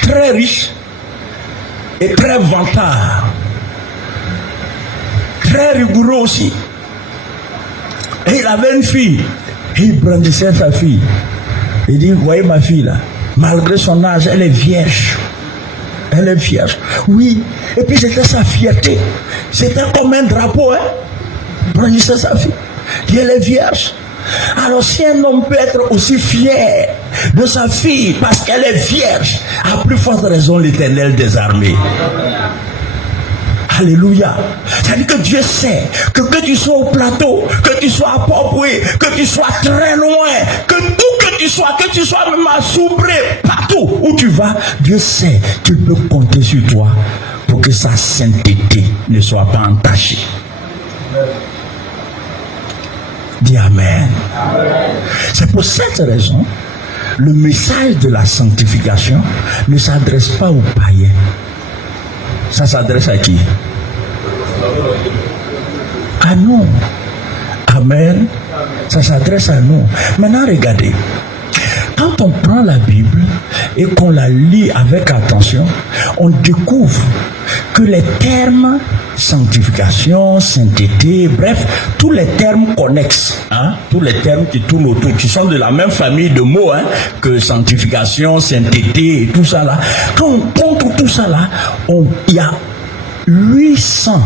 très riche et très vantard, très rigoureux aussi. Et il avait une fille, et il brandissait sa fille. Il dit, vous voyez ma fille là, malgré son âge, elle est vierge. Elle est vierge. Oui. Et puis c'était sa fierté. C'était comme un drapeau, hein. Brandissait sa fille. Et elle est vierge. Alors si un homme peut être aussi fier de sa fille parce qu'elle est vierge, à plus forte raison l'Éternel des armées. Alléluia. C'est-à-dire que Dieu sait que tu sois au plateau, que tu sois à Port-Boué, que tu sois très loin, que tu sois même à Soubré, partout où tu vas, Dieu sait qu'il peut compter sur toi pour que sa sainteté ne soit pas entachée. Dis Amen. C'est pour cette raison, le message de la sanctification ne s'adresse pas aux païens. Ça s'adresse à qui? À nous. Amen. Ça s'adresse à nous. Maintenant, regardez. Quand on prend la Bible et qu'on la lit avec attention, on découvre que les termes sanctification, sainteté, bref, tous les termes connexes, hein, tous les termes qui tournent autour, qui sont de la même famille de mots, hein, que sanctification, sainteté et tout ça là. Quand on compte tout ça là, il y a 800.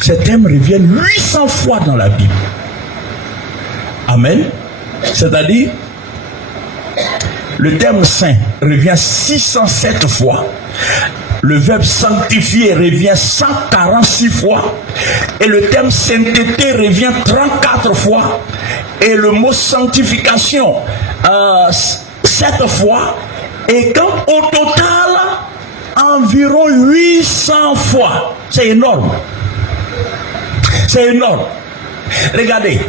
Ces termes reviennent 800 fois dans la Bible. Amen. C'est-à-dire, le terme saint revient 607 fois. Le verbe sanctifier revient 146 fois. Et le terme sainteté revient 34 fois. Et le mot sanctification 7 fois. Et quand au total, environ 800 fois. C'est énorme. C'est énorme. Regardez.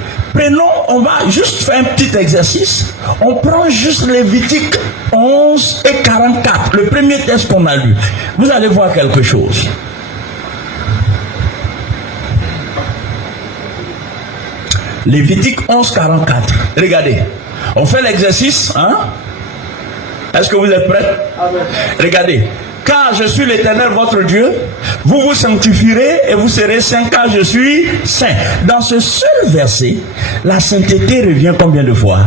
On va juste faire un petit exercice. On prend juste Lévitique 11 et 44, le premier texte qu'on a lu. Vous allez voir quelque chose. Lévitique 11, 44. Regardez. On fait l'exercice, hein? Est-ce que vous êtes prêts? Amen. Regardez. Car je suis l'Éternel votre Dieu, vous vous sanctifierez et vous serez saints car je suis saint. Dans ce seul verset, la sainteté revient combien de fois?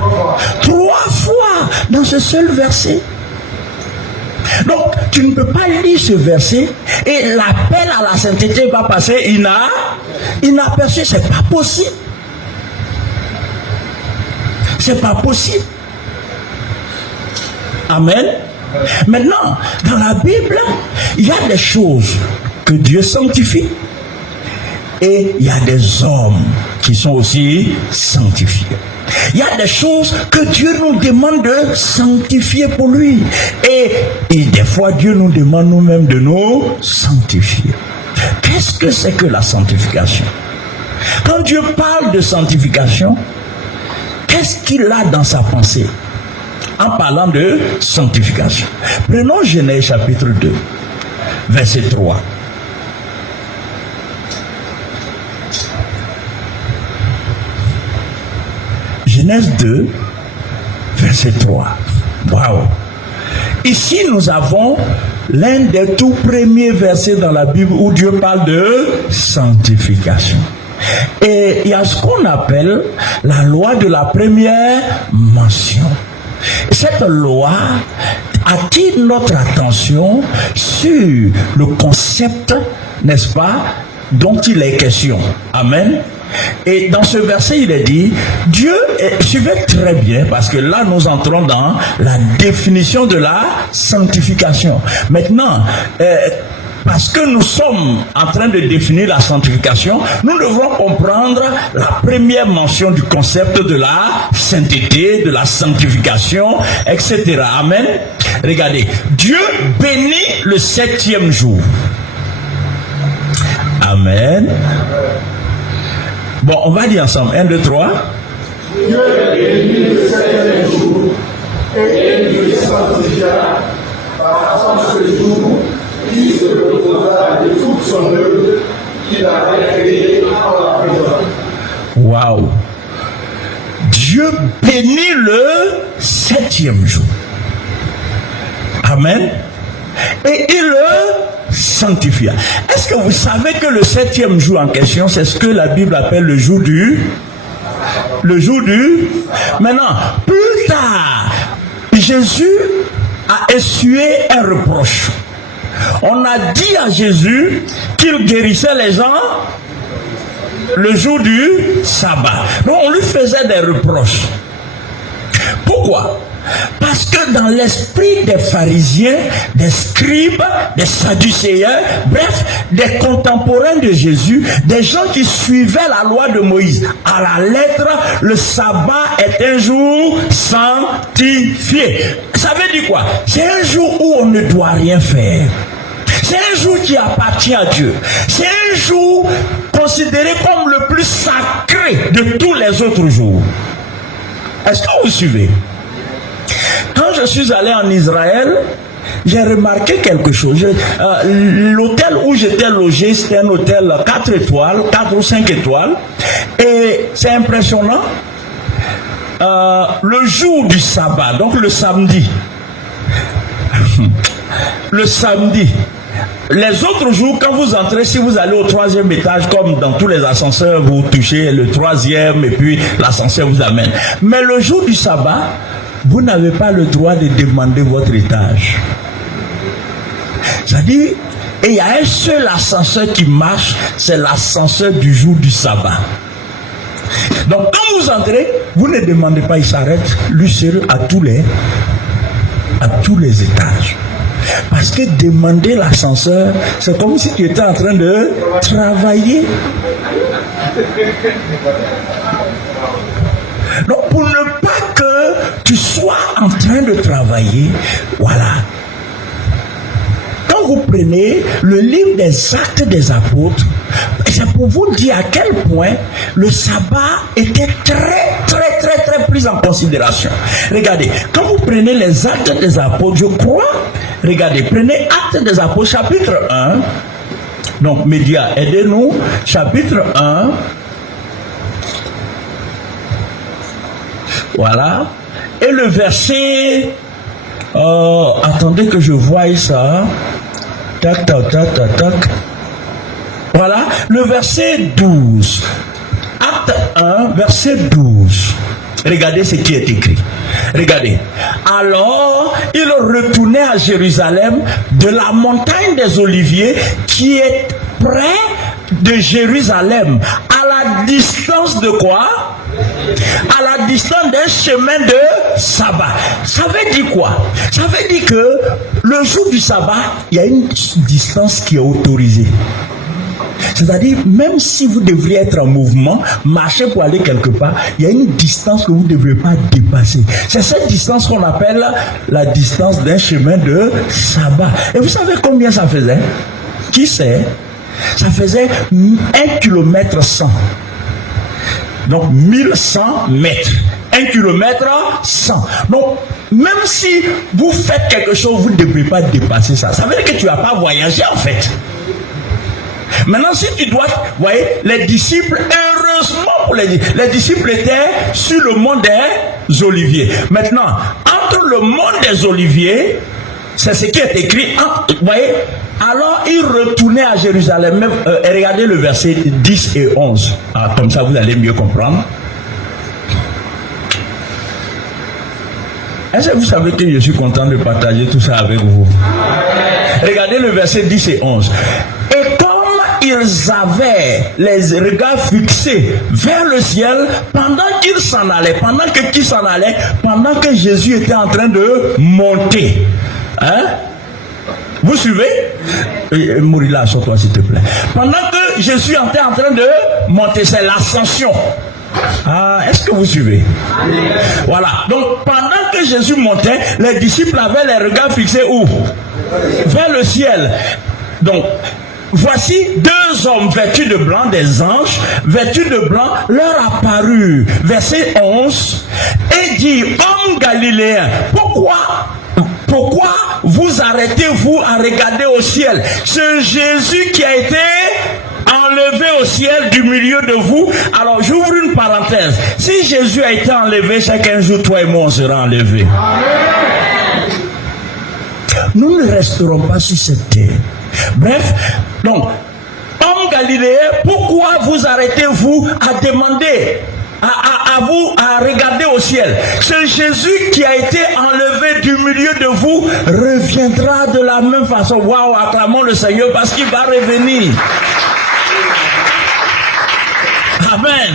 3 fois dans ce seul verset. Donc, tu ne peux pas lire ce verset et l'appel à la sainteté va passer inaperçu. C'est pas possible. C'est pas possible. Amen. Maintenant, dans la Bible, il y a des choses que Dieu sanctifie et il y a des hommes qui sont aussi sanctifiés. Il y a des choses que Dieu nous demande de sanctifier pour lui et des fois Dieu nous demande nous-mêmes de nous sanctifier. Qu'est-ce que c'est que la sanctification? Quand Dieu parle de sanctification, qu'est-ce qu'il a dans sa pensée en parlant de sanctification? Prenons Genèse chapitre 2, verset 3. Genèse 2, verset 3. Waouh! Ici, nous avons l'un des tout premiers versets dans la Bible où Dieu parle de sanctification. Et il y a ce qu'on appelle la loi de la première mention. Cette loi attire notre attention sur le concept, n'est-ce pas, dont il est question. Amen. Et dans ce verset, il est dit, Dieu, suivez très bien, parce que là, nous entrons dans la définition de la sanctification. Maintenant, parce que nous sommes en train de définir la sanctification, nous devrons comprendre la première mention du concept de la sainteté, de la sanctification, etc. Amen. Regardez, Dieu bénit le 7e jour. Amen. Bon, on va dire ensemble. 1, 2, 3. Dieu bénit le 7e jour et il le sanctifia par ce jour qui se reposa de toute son œuvre qu'il avait créée en la présence. Waouh! Dieu bénit le 7e jour. Amen. Et il le sanctifia. Est-ce que vous savez que le 7e jour en question, c'est ce que la Bible appelle le jour du... Maintenant, plus tard, Jésus a essuyé un reproche. On a dit à Jésus qu'il guérissait les gens le jour du sabbat. Donc on lui faisait des reproches. Pourquoi? Parce que dans l'esprit des pharisiens, des scribes, des sadducéens, bref, des contemporains de Jésus, des gens qui suivaient la loi de Moïse, à la lettre, le sabbat est un jour sanctifié. Ça veut dire quoi? C'est un jour où on ne doit rien faire. C'est un jour qui appartient à Dieu. C'est un jour considéré comme le plus sacré de tous les autres jours. Est-ce que vous suivez? Quand je suis allé en Israël, j'ai remarqué quelque chose. L'hôtel où j'étais logé, c'était un hôtel 4 étoiles, 4 ou 5 étoiles. Et c'est impressionnant. Le jour du sabbat, donc le samedi, les autres jours, quand vous entrez, si vous allez au 3e étage, comme dans tous les ascenseurs, vous touchez le 3e et puis l'ascenseur vous amène. Mais le jour du sabbat, vous n'avez pas le droit de demander votre étage. C'est-à-dire, et il y a un seul ascenseur qui marche, c'est l'ascenseur du jour du sabbat. Donc quand vous entrez, vous ne demandez pas, il s'arrête, lui seul, à tous les étages. Parce que demander l'ascenseur, c'est comme si tu étais en train de travailler. Donc pour ne pas que tu sois en train de travailler, voilà. Quand vous prenez le livre des Actes des Apôtres, c'est pour vous dire à quel point le sabbat était très pris en considération. Regardez, quand vous prenez les Actes des Apôtres, je crois, regardez, prenez Actes des Apôtres, chapitre 1. Donc, médias, aidez-nous, chapitre 1. Voilà. Et le verset... attendez que je voie ça. Tac. Voilà. Le verset 12. Acte 1, verset 12. Regardez ce qui est écrit. Regardez. Alors, il retournait à Jérusalem de la montagne des Oliviers qui est près de Jérusalem. À la distance de quoi? À la distance d'un chemin de sabbat. Ça veut dire quoi? Ça veut dire que le jour du sabbat, il y a une distance qui est autorisée. C'est-à-dire, même si vous devriez être en mouvement, marcher pour aller quelque part, il y a une distance que vous ne devrez pas dépasser. C'est cette distance qu'on appelle la distance d'un chemin de sabbat. Et vous savez combien ça faisait? Qui sait? Ça faisait 1 km 100. Donc 1100 mètres. 1 km 100. Donc, même si vous faites quelque chose, vous ne devrez pas dépasser ça. Ça veut dire que tu n'as pas voyagé en fait. Maintenant, si tu dois, vous voyez, les disciples, heureusement pour les disciples étaient sur le mont des Oliviers. Maintenant, entre le mont des Oliviers, c'est ce qui est écrit, vous voyez, alors il retournait à Jérusalem. Et regardez le verset 10 et 11. Comme ça, vous allez mieux comprendre. Est-ce que vous savez que je suis content de partager tout ça avec vous? Regardez le verset 10 et 11. Et comme ils avaient les regards fixés vers le ciel pendant qu'ils s'en allaient, pendant que Jésus était en train de monter. Hein? Vous suivez? Mourila, assure-toi s'il te plaît. Pendant que Jésus était en train de monter, c'est l'ascension. Ah, est-ce que vous suivez? Voilà. Donc, pendant que Jésus montait, les disciples avaient les regards fixés où? Vers le ciel. Donc, voici deux hommes vêtus de blanc, des anges, vêtus de blanc, leur apparut. Verset 11. Et dit, hommes galiléens, pourquoi vous arrêtez-vous à regarder au ciel? Ce Jésus qui a été enlevé au ciel du milieu de vous. Alors j'ouvre une parenthèse. Si Jésus a été enlevé, chacun jour, toi et moi on sera enlevés. Nous ne resterons pas sur cette terre. Bref, donc, hommes galiléens, pourquoi vous arrêtez-vous à demander à regarder au ciel? Ce Jésus qui a été enlevé du milieu de vous reviendra de la même façon. Waouh, acclamons le Seigneur parce qu'il va revenir. Amen.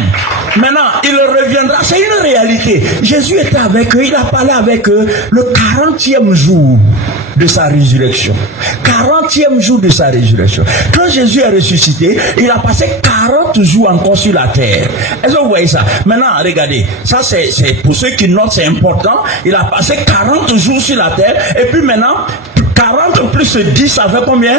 Maintenant, il reviendra. C'est une réalité. Jésus était avec eux. Il a parlé avec eux le 40e jour de sa résurrection. 40e jour de sa résurrection. Quand Jésus est ressuscité, il a passé 40 jours encore sur la terre. Est-ce que vous voyez ça? Maintenant, regardez. Ça, c'est pour ceux qui notent, c'est important. Il a passé 40 jours sur la terre. Et puis maintenant, 40 plus 10, ça fait combien?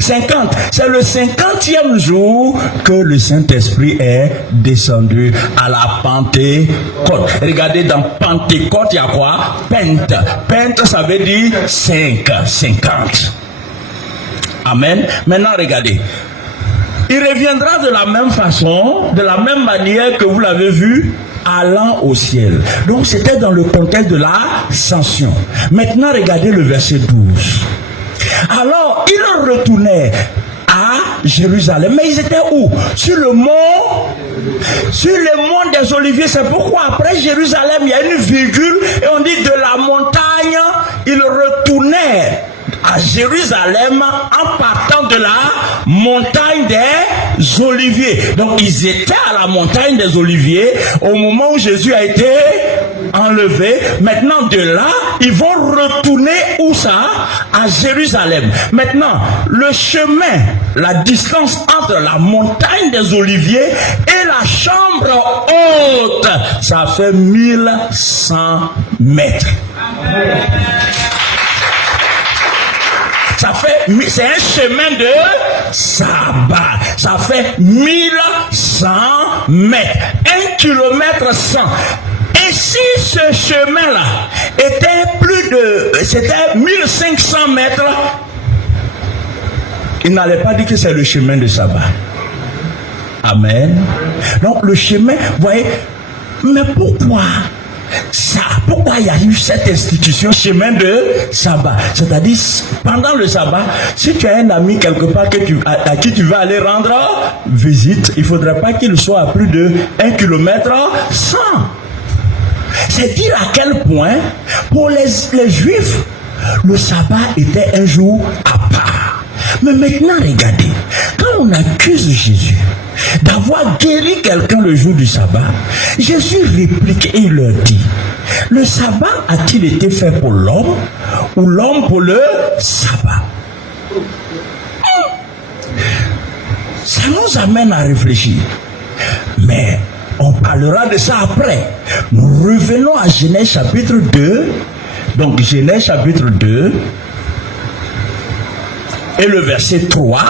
50. C'est le 50e jour que le Saint-Esprit est descendu à la Pentecôte. Regardez, dans Pentecôte, il y a quoi? Pente. Pente, ça veut dire 5. 50. Amen. Maintenant, regardez. Il reviendra de la même façon, de la même manière que vous l'avez vu, allant au ciel. Donc c'était dans le contexte de l'ascension. Maintenant regardez le verset 12. Alors ils retournaient à Jérusalem. Mais ils étaient où? Sur le mont des Oliviers. C'est pourquoi après Jérusalem, il y a une virgule et on dit de la montagne, ils retournaient à Jérusalem en partant de la montagne des Oliviers. Donc ils étaient à la montagne des Oliviers au moment où Jésus a été enlevé. Maintenant de là, ils vont retourner où ça? À Jérusalem. Maintenant, le chemin, la distance entre la montagne des Oliviers et la chambre haute, ça fait 1100 mètres. C'est un chemin de sabbat. Ça fait 1100 mètres. 1 kilomètre 100. Et si ce chemin-là c'était 1500 mètres, il n'allait pas dire que c'est le chemin de sabbat. Amen. Donc le chemin, vous voyez, mais pourquoi ça? Pourquoi il y a eu cette institution chemin de sabbat? C'est-à-dire, pendant le sabbat, si tu as un ami quelque part à qui tu vas aller rendre visite, il ne faudrait pas qu'il soit à plus de 1 km 100. C'est dire à quel point, pour les Juifs, le sabbat était un jour à part. Mais maintenant, regardez, quand on accuse Jésus d'avoir guéri quelqu'un le jour du sabbat, Jésus réplique et il leur dit, le sabbat a-t-il été fait pour l'homme ou l'homme pour le sabbat? Ça nous amène à réfléchir. Mais on parlera de ça après. Nous revenons à Genèse chapitre 2. Donc Genèse chapitre 2 et le verset 3.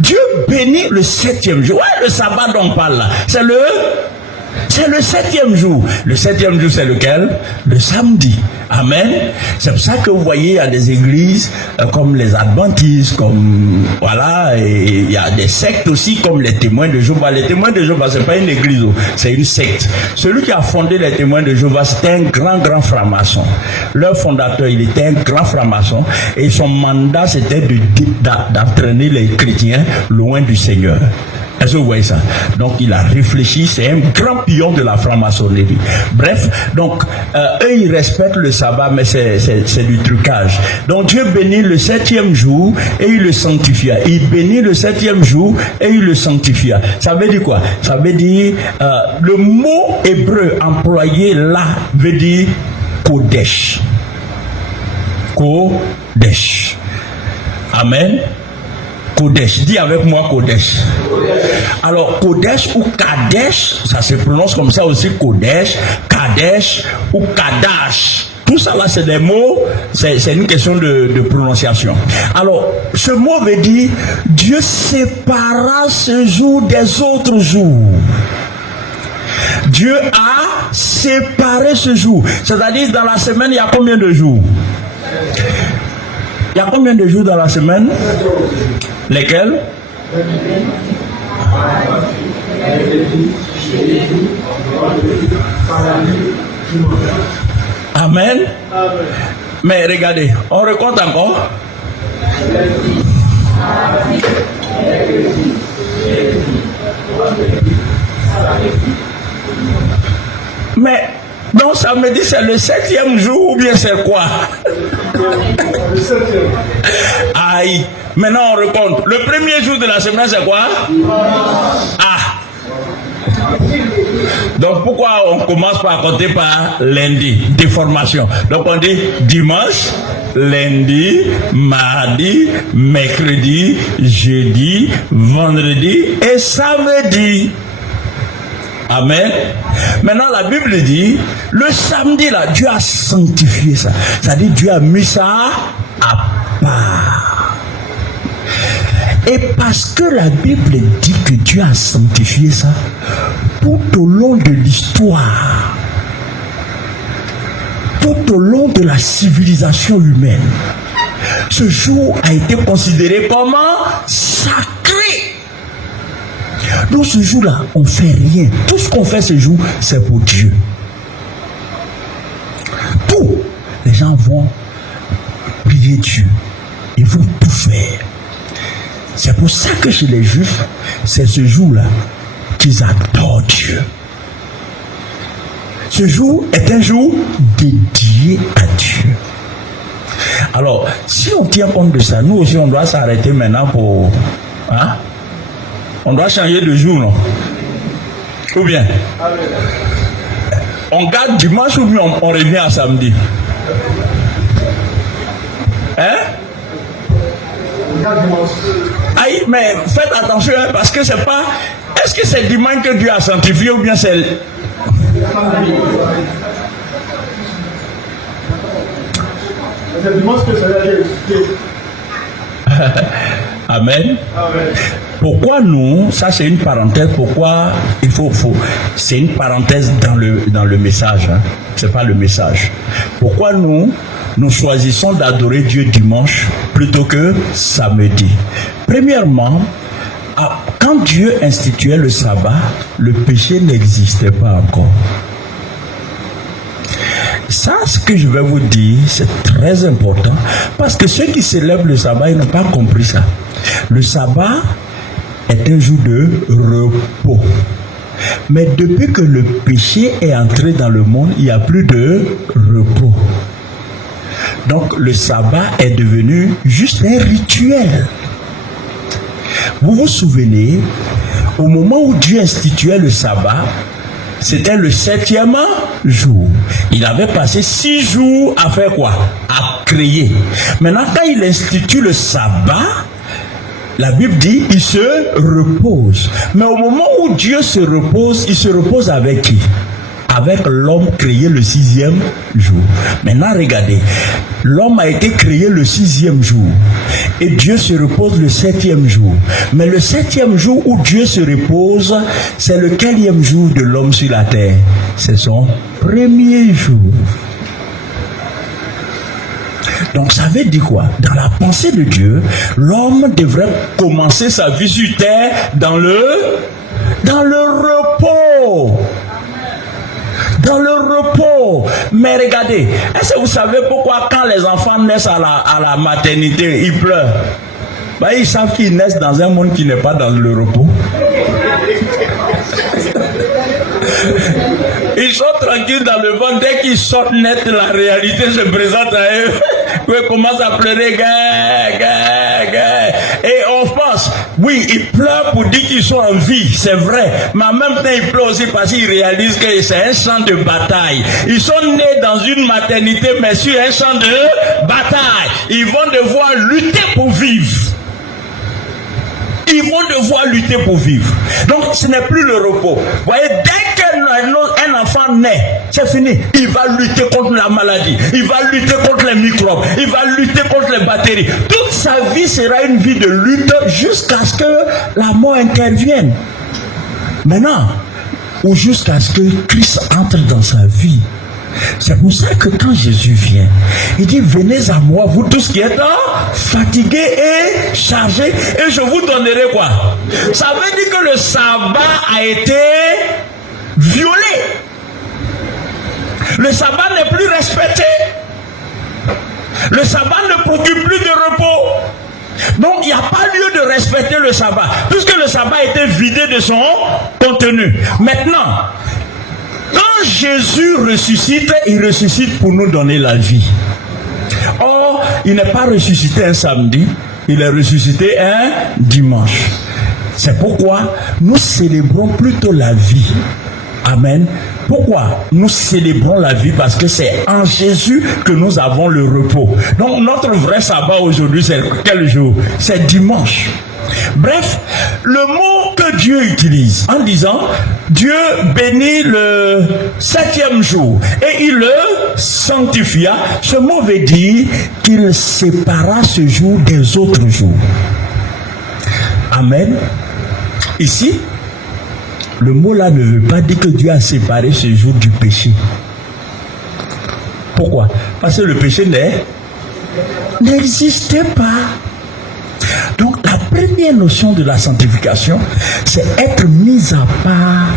Dieu bénit le 7e jour. Ouais, le sabbat dont on parle là. C'est le 7e jour. Le 7e jour, c'est lequel? Le samedi. Amen. C'est pour ça que vous voyez, il y a des églises comme les Adventistes, comme, voilà, et il y a des sectes aussi comme les témoins de Jéhovah. Les témoins de Jéhovah, c'est pas une église, c'est une secte. Celui qui a fondé les témoins de Jéhovah, c'était un grand franc-maçon. Leur fondateur, il était un grand franc-maçon et son mandat, c'était d'entraîner les chrétiens loin du Seigneur. Est-ce que vous voyez ça? Donc il a réfléchi, c'est un grand pion de la franc-maçonnerie. Bref, donc eux ils respectent le sabbat, mais c'est du trucage. Donc Dieu bénit le 7e jour et il le sanctifia. Il bénit le 7e jour et il le sanctifia. Ça veut dire quoi? Ça veut dire, le mot hébreu employé là veut dire Kodesh. Kodesh. Amen. Kodesh. Dis avec moi Kodesh. Alors, Kodesh ou Kadesh, ça se prononce comme ça aussi, Kodesh, Kadesh ou Kadash. Tout ça là, c'est des mots, c'est une question de prononciation. Alors, ce mot veut dire, Dieu sépara ce jour des autres jours. Dieu a séparé ce jour. C'est-à-dire, dans la semaine, il y a combien de jours? Il y a combien de jours dans la semaine? Lesquels? Amen. Mais regardez, on recompte encore. Mais donc ça me dit c'est le 7e jour ou bien c'est quoi? Le 7e. Aïe. Maintenant on recompte. Le premier jour de la semaine c'est quoi? Ah. Donc pourquoi on commence par compter par lundi? Déformation. Donc on dit dimanche, lundi, mardi, mercredi, jeudi, vendredi et samedi. Amen. Maintenant la Bible dit, le samedi là, Dieu a sanctifié ça. C'est-à-dire Dieu a mis ça à part. Et parce que la Bible dit que Dieu a sanctifié ça, tout au long de l'histoire, tout au long de la civilisation humaine, ce jour a été considéré comme sacré. Donc ce jour-là, on ne fait rien. Tout ce qu'on fait ce jour, c'est pour Dieu. Tout. Les gens vont prier Dieu. Ils vont tout faire. C'est pour ça que chez les Juifs, c'est ce jour-là qu'ils adorent Dieu. Ce jour est un jour dédié à Dieu. Alors, si on tient compte de ça, nous aussi on doit s'arrêter maintenant pour... Hein? On doit changer de jour, non? Ou bien? On garde dimanche ou bien on revient à samedi? Hein? Aïe, mais faites attention, hein, parce que c'est pas... Est-ce que c'est dimanche que Dieu a sanctifié ou bien c'est... C'est dimanche que ça a été. Amen. Pourquoi nous, ça c'est une parenthèse, pourquoi il faut c'est une parenthèse dans le message, hein. C'est pas le message. Pourquoi nous choisissons d'adorer Dieu dimanche plutôt que samedi? Premièrement, quand Dieu instituait le sabbat, le péché n'existait pas encore. Ça, ce que je vais vous dire, c'est très important, parce que ceux qui célèbrent le sabbat, ils n'ont pas compris ça. Le sabbat est un jour de repos. Mais depuis que le péché est entré dans le monde, il n'y a plus de repos. Donc le sabbat est devenu juste un rituel. Vous vous souvenez, au moment où Dieu instituait le sabbat, c'était le 7e jour. Il avait passé 6 jours à faire quoi? À créer. Maintenant, quand il institue le sabbat, la Bible dit, il se repose. Mais au moment où Dieu se repose, il se repose avec qui? Avec l'homme créé le 6e jour. Maintenant, regardez. L'homme a été créé le 6e jour. Et Dieu se repose le 7e jour. Mais le 7e jour où Dieu se repose, c'est le quelième jour de l'homme sur la terre? C'est son premier jour. Donc ça veut dire quoi? Dans la pensée de Dieu, l'homme devrait commencer sa vie sur terre dans le repos. Dans le repos. Mais regardez, est-ce que vous savez pourquoi quand les enfants naissent à la maternité, ils pleurent? Ils savent qu'ils naissent dans un monde qui n'est pas dans le repos. Ils sont tranquilles dans le ventre. Dès qu'ils sortent net, la réalité se présente à eux. Ils commencent à pleurer. Et on pense, oui, ils pleurent pour dire qu'ils sont en vie, c'est vrai. Mais en même temps, ils pleurent aussi parce qu'ils réalisent que c'est un champ de bataille. Ils sont nés dans une maternité, mais sur un champ de bataille. Ils vont devoir lutter pour vivre. Ils vont devoir lutter pour vivre. Donc, ce n'est plus le repos. Vous voyez, dès qu'un enfant naît, c'est fini. Il va lutter contre la maladie. Il va lutter contre les microbes. Il va lutter contre les bactéries. Toute sa vie sera une vie de lutte jusqu'à ce que la mort intervienne. Maintenant, ou jusqu'à ce que Christ entre dans sa vie. C'est pour ça que quand Jésus vient, il dit, venez à moi, vous tous qui êtes fatigués et chargés, et je vous donnerai quoi? Ça veut dire que le sabbat a été violé. Le sabbat n'est plus respecté. Le sabbat ne procure plus de repos. Donc il n'y a pas lieu de respecter le sabbat, puisque le sabbat a été vidé de son contenu. Maintenant, quand Jésus ressuscite, il ressuscite pour nous donner la vie. Or, il n'est pas ressuscité un samedi, il est ressuscité un dimanche. C'est pourquoi nous célébrons plutôt la vie. Amen. Pourquoi nous célébrons la vie? Parce que c'est en Jésus que nous avons le repos. Donc notre vrai sabbat aujourd'hui, c'est quel jour? C'est dimanche. Bref, le mot que Dieu utilise en disant Dieu bénit le 7e jour et il le sanctifia, ce mot veut dire qu'il sépara ce jour des autres jours. Amen. Ici, le mot là ne veut pas dire que Dieu a séparé ce jour du péché. Pourquoi? Parce que le péché n'existait pas. Donc la première notion de la sanctification, c'est être mis à part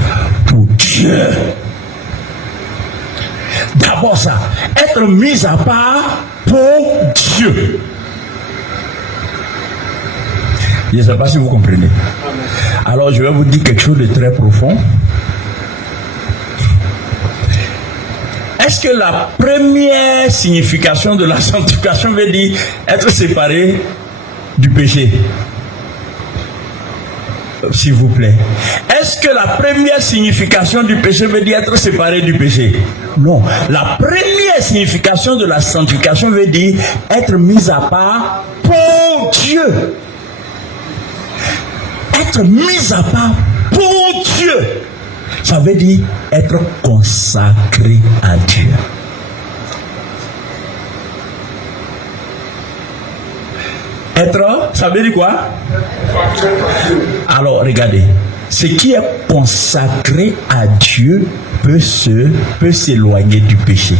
pour Dieu. D'abord ça, être mis à part pour Dieu. Je ne sais pas si vous comprenez. Alors je vais vous dire quelque chose de très profond. Est-ce que la première signification de la sanctification veut dire être séparé du péché? S'il vous plaît. Est-ce que la première signification du péché veut dire être séparé du péché? Non. La première signification de la sanctification veut dire être mis à part pour Dieu. Être mis à part pour Dieu. Ça veut dire être consacré à Dieu. Être, ça veut dire quoi? Alors, regardez. Ce qui est consacré à Dieu peut s'éloigner du péché.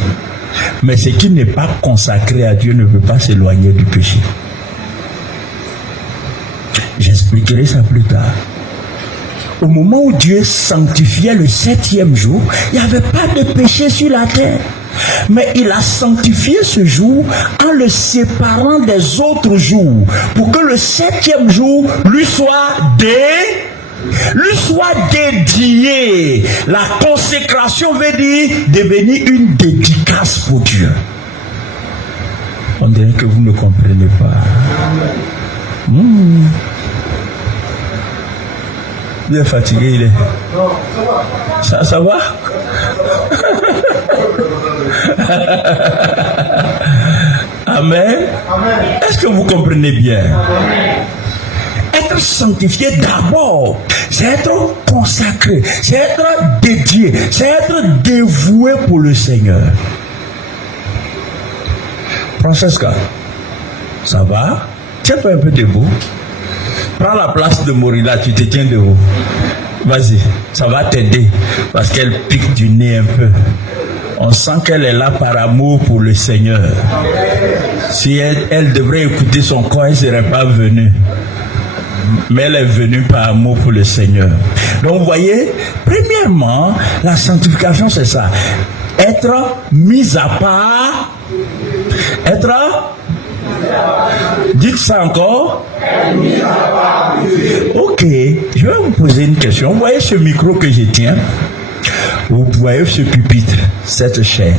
Mais ce qui n'est pas consacré à Dieu ne peut pas s'éloigner du péché. J'expliquerai ça plus tard. Au moment où Dieu sanctifiait le 7e jour, il n'y avait pas de péché sur la terre. Mais il a sanctifié ce jour en le séparant des autres jours, pour que le 7e jour lui soit dédié. La consécration veut dire devenir une dédicace pour Dieu. On dirait que vous ne comprenez pas. Vous êtes fatigué, il est. Ça va? Amen. Est-ce que vous comprenez bien? Être sanctifié d'abord, c'est être consacré, c'est être dédié, c'est être dévoué pour le Seigneur. Francesca, ça va? Tiens-toi un peu debout. Prends la place de Morila, tu te tiens debout. Vas-y, ça va t'aider parce qu'elle pique du nez un peu. On sent qu'elle est là par amour pour le Seigneur. Si elle devrait écouter son corps, elle ne serait pas venue. Mais elle est venue par amour pour le Seigneur. Donc vous voyez, premièrement, la sanctification c'est ça. Être mis à part. Dites ça encore. Ok, je vais vous poser une question. Vous voyez ce micro que je tiens? Vous voyez ce pupitre, cette chaise.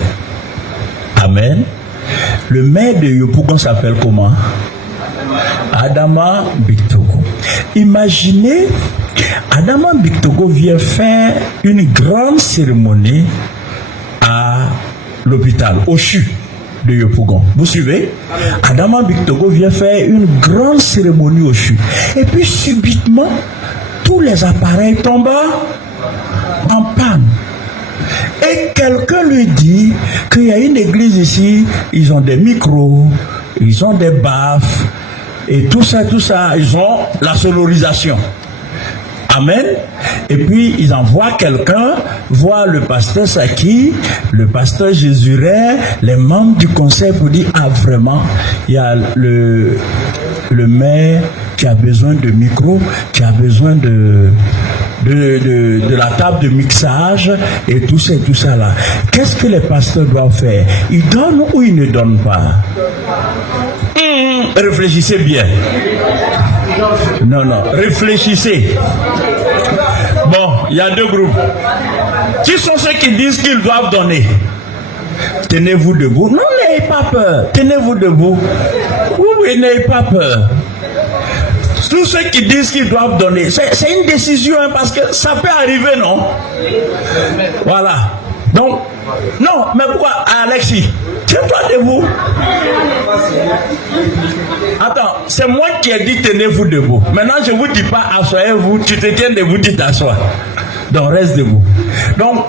Amen. Le maire de Yopougon s'appelle comment? Adama Bictogo. Imaginez, Adama Bictogo vient faire une grande cérémonie à l'hôpital, au CHU de Yopougon. Vous suivez? Adama Bictogo vient faire une grande cérémonie au CHU. Et puis subitement, tous les appareils tombent en panne. Et quelqu'un lui dit qu'il y a une église ici, ils ont des micros, ils ont des baffes, et tout ça, ils ont la sonorisation. Amen. Et puis, ils envoient quelqu'un voir le pasteur Saki, le pasteur Jésuret, les membres du conseil pour dire, ah vraiment, il y a le maire qui a besoin de micro, qui a besoin de la table de mixage et tout ça là. Qu'est-ce que les pasteurs doivent faire? Ils donnent ou ils ne donnent pas? Réfléchissez bien. Non, réfléchissez. Bon, il y a deux groupes. Qui sont ceux qui disent qu'ils doivent donner? Tenez-vous debout. Non, n'ayez pas peur. Tenez-vous debout. Oui, n'ayez pas peur. Tous ceux qui disent qu'ils doivent donner, c'est une décision, hein, parce que ça peut arriver, non? Voilà. Donc, non, mais pourquoi, Alexis? Tiens-toi debout. Attends, c'est moi qui ai dit tenez-vous debout. Maintenant, je ne vous dis pas assoyez-vous, tu te tiens debout, tu t'assois. Donc, reste debout. Donc,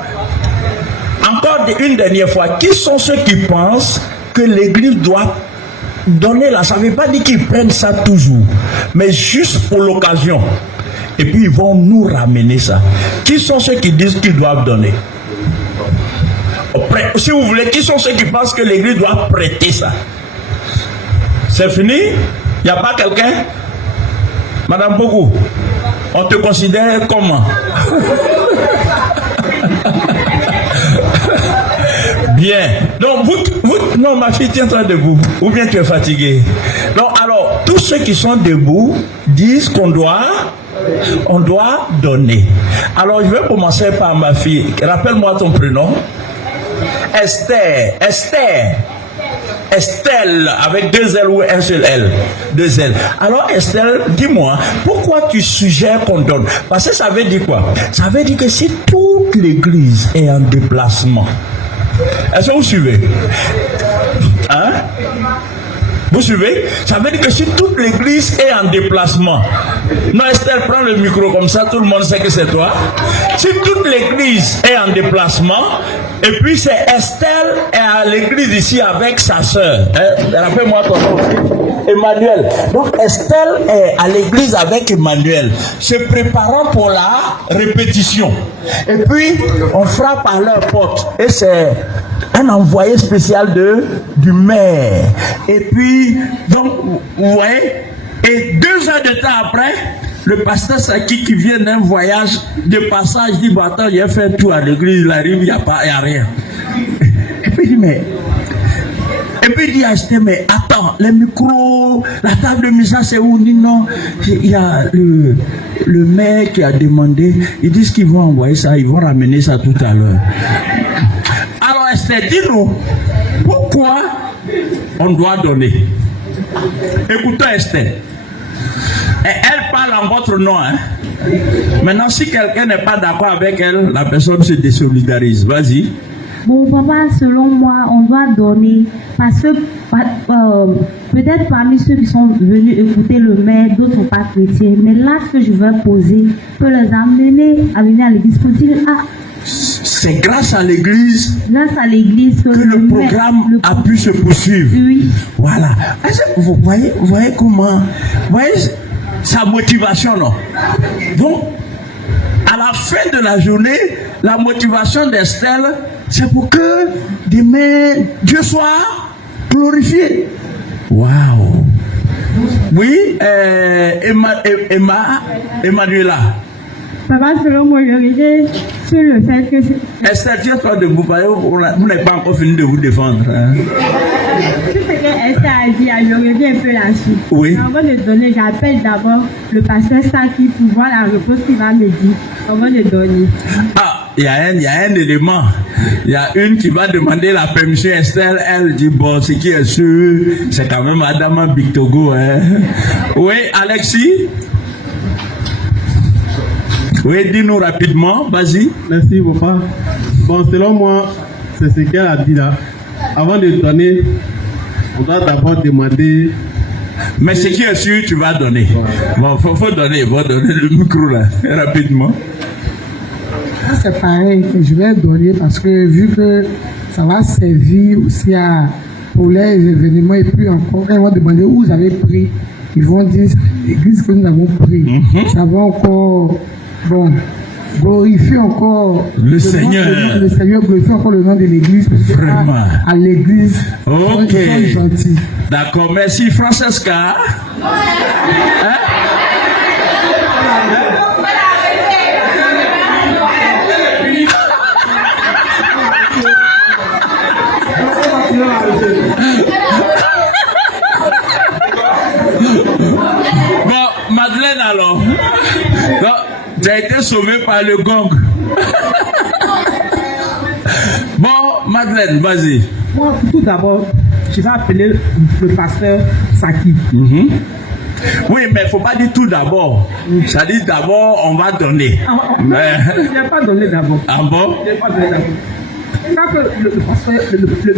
encore une dernière fois, qui sont ceux qui pensent que l'Église doit donner là? Ça ne veut pas dire qu'ils prennent ça toujours, mais juste pour l'occasion. Et puis, ils vont nous ramener ça. Qui sont ceux qui disent qu'ils doivent donner? Si vous voulez, qui sont ceux qui pensent que l'Église doit prêter ça? C'est fini? Il n'y a pas quelqu'un? Madame Bougou, on te considère comment? Bien. Donc, vous, non, ma fille, tiens-toi debout. Ou bien tu es fatigué. Donc, alors, tous ceux qui sont debout disent qu'on doit donner. Alors, je vais commencer par ma fille. Rappelle-moi ton prénom. Estelle, avec deux L ou un seul L? Deux L. Alors Estelle, dis-moi, pourquoi tu suggères qu'on donne? Parce que ça veut dire quoi? Ça veut dire que si toute l'église est en déplacement, est-ce que vous suivez? Hein? Vous suivez? Ça veut dire que si toute l'église est en déplacement. Non, Estelle, prends le micro comme ça, tout le monde sait que c'est toi. Si toute l'église est en déplacement, et puis c'est Estelle est à l'église ici avec sa soeur. Rappelle-moi ton nom. Emmanuel. Donc Estelle est à l'église avec Emmanuel, se préparant pour la répétition. Et puis, on frappe à leur porte. Et c'est un envoyé spécial du maire. Et puis, donc, vous voyez, et 2 heures de temps après, le pasteur Saki qui vient d'un voyage de passage dit, bon, attends, il a fait tout à l'église, il arrive, il n'y a rien. Et puis il dit, mais... Et puis il dit à Esther, mais attends, les micros, la table de mise, c'est où? Il dit non, il y a le maire qui a demandé, ils disent qu'ils vont envoyer ça, ils vont ramener ça tout à l'heure. Alors Esther, dis-nous, pourquoi on doit donner? Écoutons Esther. Et elle parle en votre nom. Hein? Maintenant, si quelqu'un n'est pas d'accord avec elle, la personne se désolidarise. Vas-y. Bon, papa, selon moi, on doit donner parce que peut-être parmi ceux qui sont venus écouter le maire, d'autres sont pas chrétiens. Mais là, ce que je veux poser peut les amener à venir à l'église pour dire, ah, c'est grâce à l'église que le programme a pu se poursuivre. Oui. Voilà. Vous voyez comment, vous voyez sa motivation, non? Donc, à la fin de la journée, la motivation d'Estelle, c'est pour que demain, Dieu soit glorifié. Waouh! Oui, Emmanuela. Papa, selon moi, je sur le fait que Esther, tiens-toi debout, parce que vous n'avez pas encore fini de vous défendre. Hein? tout ce que Esther a dit, je reviens un peu là-dessus. Oui. Avant de donner, j'appelle d'abord le pasteur Saki pour voir la réponse qu'il va me dire avant de donner. Ah, il y a un élément. Il y a une qui va demander la permission. Esther, elle dit, bon, ce qui est sûr, c'est quand même Adama Bictogo. Hein? Oui, Alexis? Oui, dis-nous rapidement, vas-y. Merci, papa. Bon, selon moi, c'est ce qu'elle a dit là. Avant de donner, on doit d'abord demander. Mais ce qui est sûr, tu vas donner. Bon, faut donner le micro là, rapidement. C'est pareil que je vais donner parce que vu que ça va servir aussi pour les événements et puis encore, quand ils vont demander où vous avez pris, ils vont dire l'église que nous avons pris. Ça va encore, bon, glorifier encore le Seigneur. Le Seigneur glorifie encore le nom de l'église. Vraiment. À l'église. Ok. Ils sont gentils. D'accord, merci. Francesca. Hein? Bon, Madeleine alors. Tu as été sauvé par le gong. Bon, Madeleine, vas-y. Moi, tout d'abord, je vais appeler le pasteur Saki. Oui, mais il ne faut pas dire tout d'abord. Ça dit d'abord, on va donner. Je n'ai pas donné d'abord. Ah bon? Je n'ai pas donné d'abord. Quand le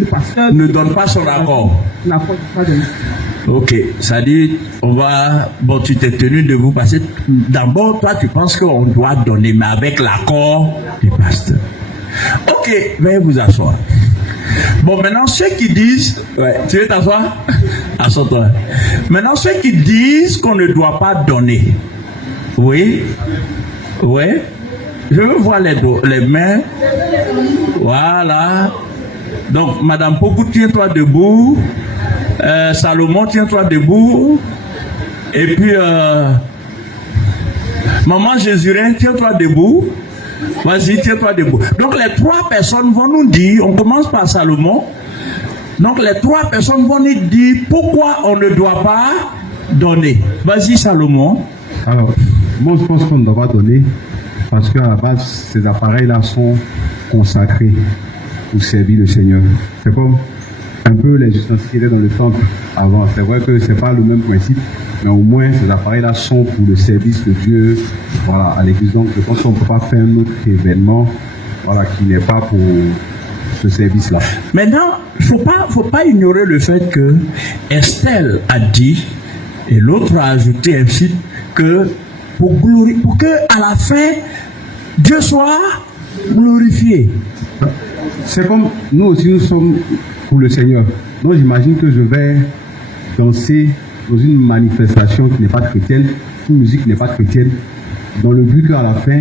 pasteur ne donne pas son accord. L'accord, pas donné. Ok, ça dit, on va. Bon, tu t'es tenu debout parce que d'abord, toi, tu penses qu'on doit donner, mais avec l'accord du pasteur. Ok, veuillez vous asseoir. Bon, maintenant, ceux qui disent. Ouais, tu veux t'asseoir? Assois-toi. Maintenant, ceux qui disent qu'on ne doit pas donner. Oui? Oui? Je veux voir les mains. Voilà. Donc, Madame Poku, tiens-toi debout. Salomon, tiens-toi debout. Et puis, Maman Jésurin, tiens-toi debout. Vas-y, tiens-toi debout. Donc, les trois personnes vont nous dire, on commence par Salomon. Donc, les trois personnes vont nous dire pourquoi on ne doit pas donner. Vas-y, Salomon. Alors, moi, je pense qu'on ne doit pas donner parce qu'à la base, ces appareils-là sont consacrés pour servir le Seigneur. C'est comme un peu les ustensiles qui étaient dans le temple avant. C'est vrai que ce n'est pas le même principe, mais au moins ces appareils-là sont pour le service de Dieu, voilà, à l'église. Donc je pense qu'on ne peut pas faire un autre événement, voilà, qui n'est pas pour ce service-là. Maintenant, il ne faut pas ignorer le fait que Estelle a dit, et l'autre a ajouté ainsi, que pour que à la fin, Dieu soit glorifié. C'est comme nous aussi, nous sommes pour le Seigneur. Donc j'imagine que je vais danser dans une manifestation qui n'est pas chrétienne, une musique qui n'est pas chrétienne, dans le but qu'à la fin,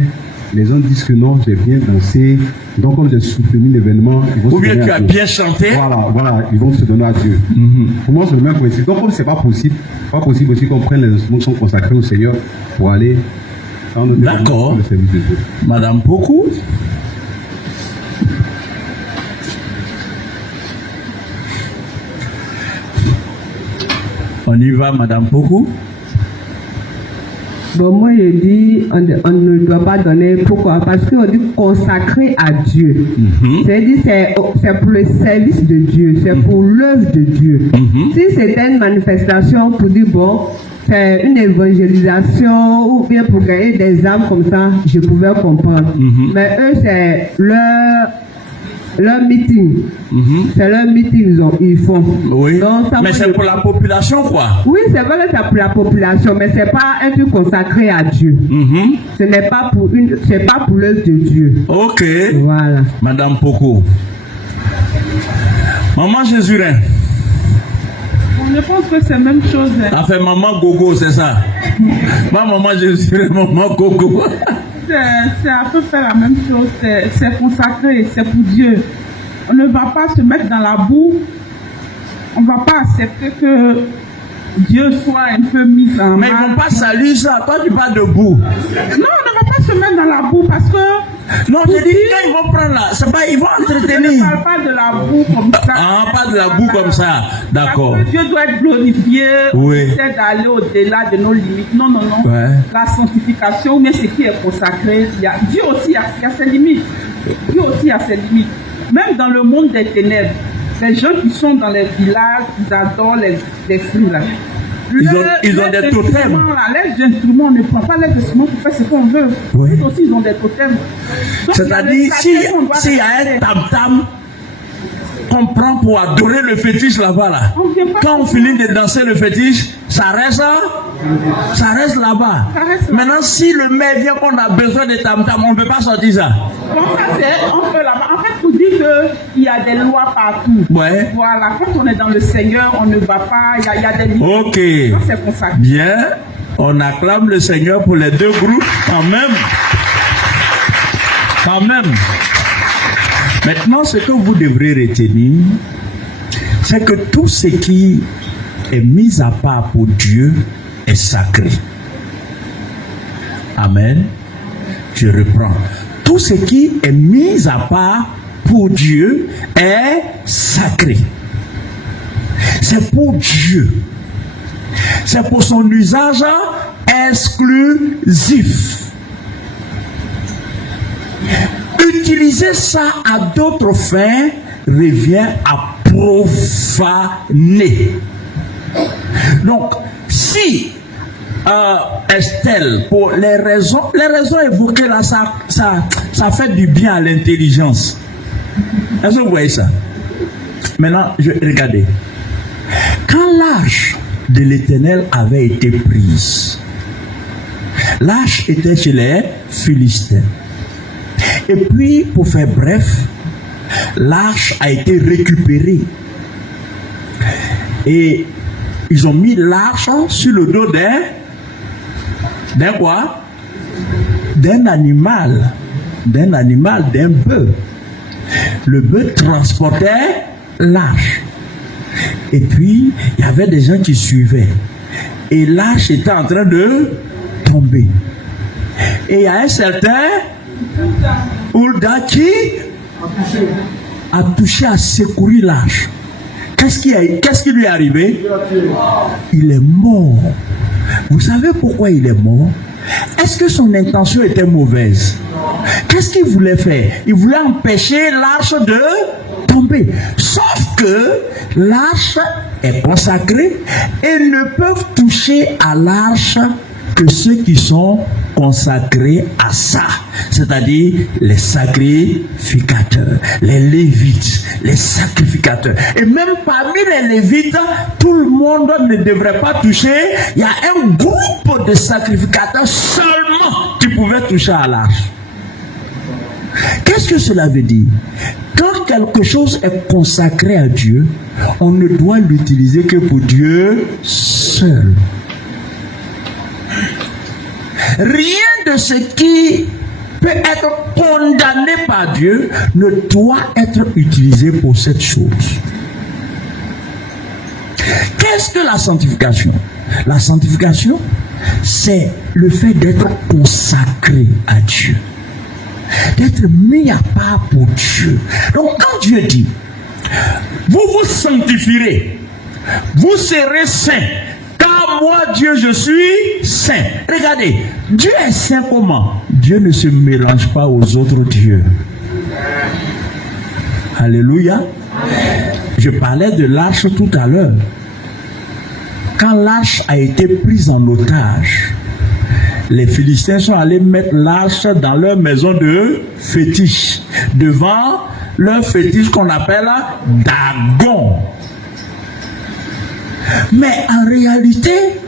les gens disent que non, j'ai bien dansé, donc comme j'ai soutenu l'événement, ils vont ou bien tu as bien chanté. Voilà, ils vont se donner à Dieu. Pour moi, c'est le même principe. Donc comme c'est pas possible aussi qu'on prenne les instruments qui sont consacrés au Seigneur pour aller dans notre D'accord. le service de Dieu. Madame Poku. On y va, Madame Poku. Bon, moi, je dis, on ne doit pas donner. Pourquoi? Parce qu'on dit consacré à Dieu. C'est-à-dire, c'est pour le service de Dieu, c'est pour l'œuvre de Dieu. Si c'était une manifestation pour dire, bon, c'est une évangélisation ou bien pour gagner des âmes comme ça, je pouvais comprendre. Mais eux, c'est leur meeting. C'est leur meeting, ils font. Oui. Donc, mais c'est pour la population, quoi. Oui, c'est vrai que c'est pour la population, mais c'est pas un truc consacré à Dieu. Ce n'est pas pour c'est pas pour l'œuvre de Dieu. Ok. Voilà. Madame Poku. Maman Jésurin. Je pense que c'est la même chose. Ça fait maman Gogo, c'est ça. Ma maman Jésurin, maman Gogo. C'est à peu près la même chose. C'est consacré, c'est pour Dieu. On ne va pas se mettre dans la boue. On ne va pas accepter que Dieu soit un peu mis en Mais ils ne vont pas saluer ça. Toi, tu parles de boue. Non, on ne va pas se mettre dans la boue parce que... Non, je dis, quand ils vont prendre là, c'est pas, ils vont Je ne entretenir. parle pas de la boue comme ça. Ah, pas de la boue comme ça. D'accord. Parce que Dieu doit être glorifié. Oui. On essaie d'aller au-delà de nos limites. Non, non, non. Ouais. La sanctification, mais ce qui est consacré, Dieu aussi a ses limites. Dieu aussi a ses limites. Même dans le monde des ténèbres, les gens qui sont dans les villages, ils adorent les fruits là. Ils ont des totems. Les instruments, on ne prend pas les instruments pour faire ce qu'on veut. Oui. Ils aussi, ils ont des totems. Donc, C'est-à-dire, s'il y a un tam-tam qu'on prend pour adorer le fétiche là-bas, là. Quand on finit de danser le fétiche, ça reste là-bas. Ça reste là. Maintenant, si le maire vient qu'on a besoin de tam-tam, on ne peut pas sortir ça. Bon, ça c'est, on peut là-bas. En fait, pour dire qu'il y a des lois partout. Ouais. Voilà, quand on est dans le Seigneur, on ne va pas, il y a des limites. Ok. Donc, c'est consacré. Bien. On acclame le Seigneur pour les deux groupes. Quand même. Quand même. Maintenant, ce que vous devrez retenir, c'est que tout ce qui est mis à part pour Dieu est sacré. Amen. Je reprends. Tout ce qui est mis à part pour Dieu est sacré. C'est pour Dieu. C'est pour son usage exclusif. Utiliser ça à d'autres fins revient à profaner. Donc, si Estelle, pour les raisons évoquées là, ça fait du bien à l'intelligence. Est-ce que vous voyez ça? Maintenant, regardez. Quand l'arche de l'Éternel avait été prise, l'arche était chez les Philistins. Et puis, pour faire bref, l'arche a été récupérée. Et ils ont mis l'arche sur le dos d'un quoi? D'un animal, d'un bœuf. Le bœuf transportait l'arche. Et puis, il y avait des gens qui suivaient. Et l'arche était en train de tomber. Et il y a un certain Hulda qui a touché à secourir l'arche. Qu'est-ce qui lui est arrivé? Il est mort. Vous savez pourquoi il est mort? Est-ce que son intention était mauvaise? Qu'est-ce qu'il voulait faire? Il voulait empêcher l'arche de tomber. Sauf que l'arche est consacrée et ne peuvent toucher à l'arche que ceux qui sont consacrés à ça, c'est-à-dire les sacrificateurs, les lévites, les sacrificateurs. Et même parmi les lévites, tout le monde ne devrait pas toucher. Il y a un groupe de sacrificateurs seulement qui pouvaient toucher à l'arche. Qu'est-ce que cela veut dire? Quand quelque chose est consacré à Dieu, on ne doit l'utiliser que pour Dieu seul. Rien de ce qui peut être condamné par Dieu ne doit être utilisé pour cette chose. Qu'est-ce que la sanctification? La sanctification, c'est le fait d'être consacré à Dieu, d'être mis à part pour Dieu. Donc quand Dieu dit, vous vous sanctifierez, vous serez saints, car moi Dieu je suis saint. Regardez, Dieu est saint comment? Dieu ne se mélange pas aux autres dieux. Alléluia. Je parlais de l'arche tout à l'heure. Quand l'arche a été prise en otage, les Philistins sont allés mettre l'arche dans leur maison de fétiche, devant leur fétiche qu'on appelle Dagon. Mais en réalité,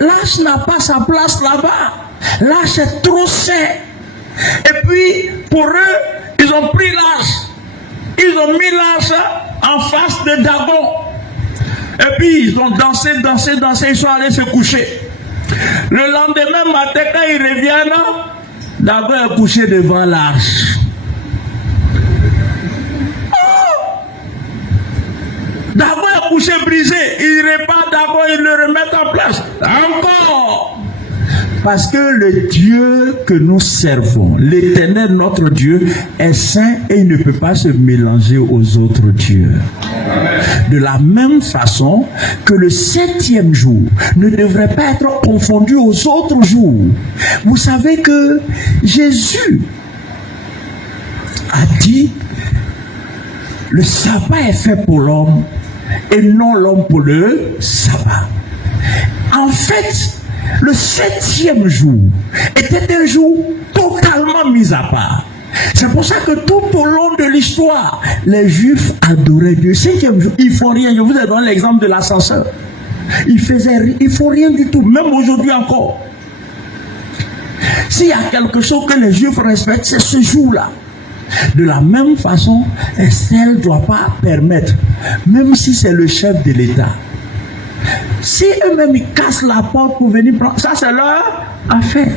l'arche n'a pas sa place là-bas. L'arche est trop sain. Et puis, pour eux, ils ont pris l'arche. Ils ont mis l'arche en face de Dagon. Et puis, ils ont dansé, ils sont allés se coucher. Le lendemain matin, quand ils reviennent, Dagon est couché devant l'arche. Dagon est couché brisé, il répare d'abord, il le remet en place. Encore. Parce que le Dieu que nous servons, l'Éternel, notre Dieu, est saint et il ne peut pas se mélanger aux autres dieux. De la même façon que le 7e jour ne devrait pas être confondu aux autres jours. Vous savez que Jésus a dit, le sabbat est fait pour l'homme et non l'homme pour le sabbat. En fait, le 7e jour était un jour totalement mis à part. C'est pour ça que tout au long de l'histoire, les Juifs adoraient Dieu. 5e jour, ils ne font rien. Je vous ai donné l'exemple de l'ascenseur. Ils ne font rien du tout, même aujourd'hui encore. S'il y a quelque chose que les Juifs respectent, c'est ce jour-là. De la même façon, Esther ne doit pas permettre, même si c'est le chef de l'État, si eux-mêmes ils cassent la porte pour venir prendre, ça c'est leur affaire.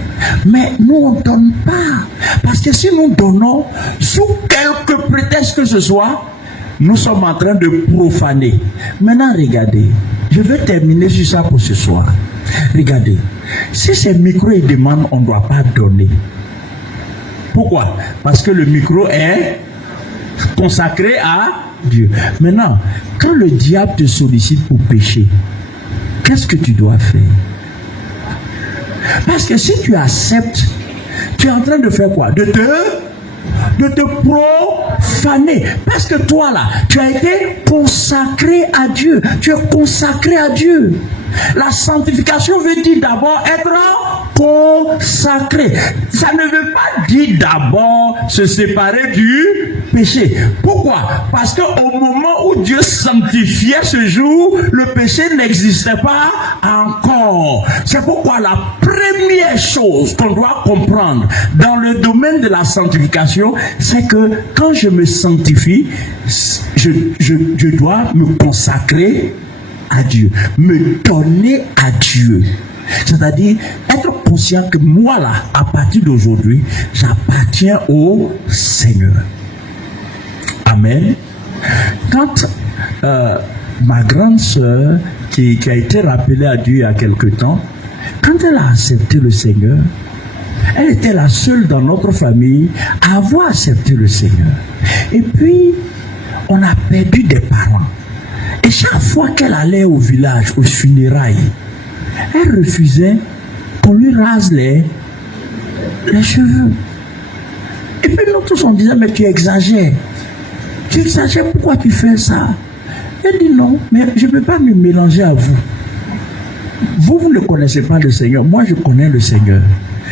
Mais nous on ne donne pas. Parce que si nous donnons, sous quelque prétexte que ce soit, nous sommes en train de profaner. Maintenant regardez, je vais terminer sur ça pour ce soir. Regardez, si ces micros ils demandent, on ne doit pas donner. Pourquoi? Parce que le micro est consacré à Dieu. Maintenant, quand le diable te sollicite pour pécher, qu'est-ce que tu dois faire? Parce que si tu acceptes, tu es en train de faire quoi? De te profaner. Parce que toi là, tu as été consacré à Dieu. Tu es consacré à Dieu. La sanctification veut dire d'abord être consacré. Ça ne veut pas dire d'abord se séparer du péché. Pourquoi? Parce qu'au moment où Dieu sanctifiait ce jour, le péché n'existait pas encore. C'est pourquoi la première chose qu'on doit comprendre dans le domaine de la sanctification, c'est que quand je me sanctifie, je dois me consacrer à Dieu, me donner à Dieu. C'est-à-dire être conscient que moi là, à partir d'aujourd'hui, j'appartiens au Seigneur. Amen. Quand ma grande sœur, qui a été rappelée à Dieu il y a quelque temps, quand elle a accepté le Seigneur, elle était la seule dans notre famille à avoir accepté le Seigneur. Et puis, on a perdu des parents. Et chaque fois qu'elle allait au village, aux funérailles, elle refusait qu'on lui rase les cheveux. Et puis nous tous on disait, mais tu exagères. Tu exagères, pourquoi tu fais ça? Elle dit non, mais je ne peux pas me mélanger à vous. Vous ne connaissez pas le Seigneur, moi je connais le Seigneur.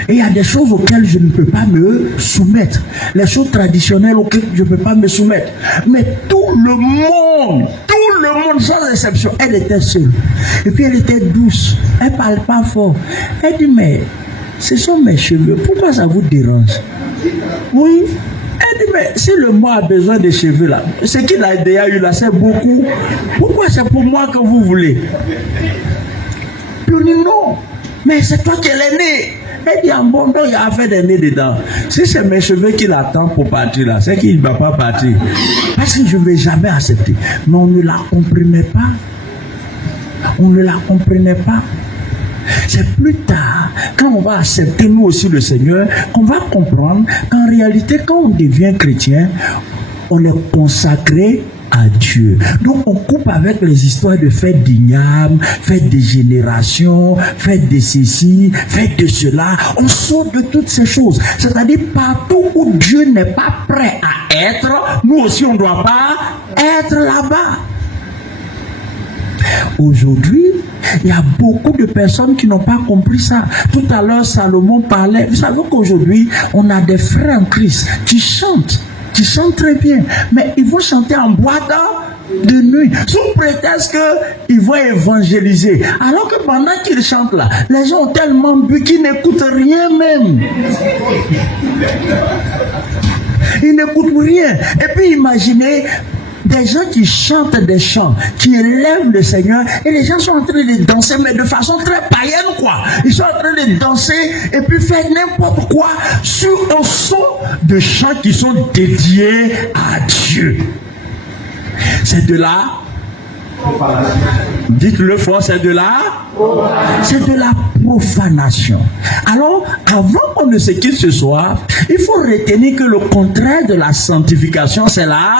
Et il y a des choses auxquelles je ne peux pas me soumettre. Les choses traditionnelles auxquelles je ne peux pas me soumettre. Mais tout le monde, sans exception, elle était seule. Et puis elle était douce. Elle ne parle pas fort. Elle dit, mais ce sont mes cheveux. Pourquoi ça vous dérange? Oui. Elle dit, mais si le moi a besoin des cheveux là, ce qu'il a déjà eu là, c'est beaucoup. Pourquoi c'est pour moi que vous voulez? Puis on dit non. Mais c'est toi qui es l'aîné. Elle dit, en bon, il y a affaire des nez dedans. Si c'est mes cheveux qui l'attendent pour partir là, c'est qu'il ne va pas partir. Parce que je ne vais jamais accepter. Mais on ne la comprenait pas. On ne la comprenait pas. C'est plus tard, quand on va accepter nous aussi le Seigneur, qu'on va comprendre qu'en réalité, quand on devient chrétien, on est consacré à Dieu. Donc on coupe avec les histoires de fêtes d'ignames, fêtes de génération, fêtes de ceci, fêtes de cela. On saute de toutes ces choses. C'est-à-dire partout où Dieu n'est pas prêt à être, nous aussi on ne doit pas être là-bas. Aujourd'hui, il y a beaucoup de personnes qui n'ont pas compris ça. Tout à l'heure, Salomon parlait. Vous savez qu'aujourd'hui, on a des frères en Christ qui chantent très bien, mais ils vont chanter en boîte de nuit, sous prétexte qu'ils vont évangéliser. Alors que pendant qu'ils chantent là, les gens ont tellement bu qu'ils n'écoutent rien même. Ils n'écoutent rien. Et puis imaginez des gens qui chantent des chants, qui élèvent le Seigneur, et les gens sont en train de danser, mais de façon très païenne, quoi. Ils sont en train de danser et puis faire n'importe quoi sur un son de chants qui sont dédiés à Dieu. C'est de la Dites-le fort, c'est de la profanation. Alors, avant qu'on ne se quitte ce soir, il faut retenir que le contraire de la sanctification, c'est la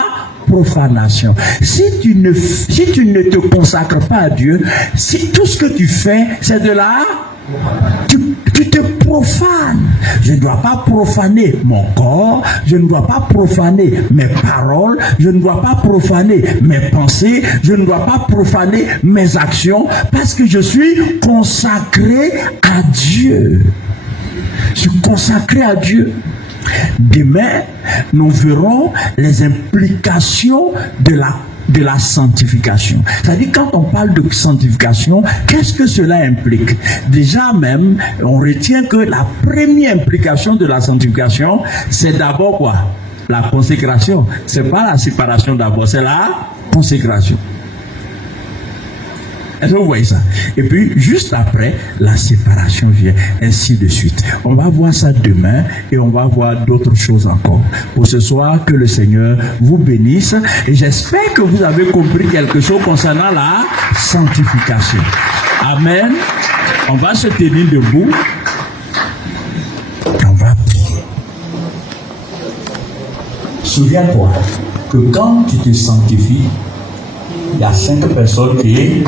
profanation. Si tu ne te consacres pas à Dieu, si tout ce que tu fais, c'est de la... Tu te profanes. Je ne dois pas profaner mon corps, je ne dois pas profaner mes paroles, je ne dois pas profaner mes pensées, je ne dois pas profaner mes actions, parce que je suis consacré à Dieu. Je suis consacré à Dieu. Demain, nous verrons les implications de la sanctification. C'est-à-dire, quand on parle de sanctification, qu'est-ce que cela implique? Déjà même, on retient que la première implication de la sanctification, c'est d'abord quoi? La consécration. C'est pas la séparation d'abord, c'est la consécration. Est-ce que vous voyez ça? Et puis, juste après, la séparation vient, ainsi de suite. On va voir ça demain et on va voir d'autres choses encore. Pour ce soir, que le Seigneur vous bénisse et j'espère que vous avez compris quelque chose concernant la sanctification. Amen. On va se tenir debout. On va prier. Souviens-toi que quand tu te sanctifies, il y a 5 personnes qui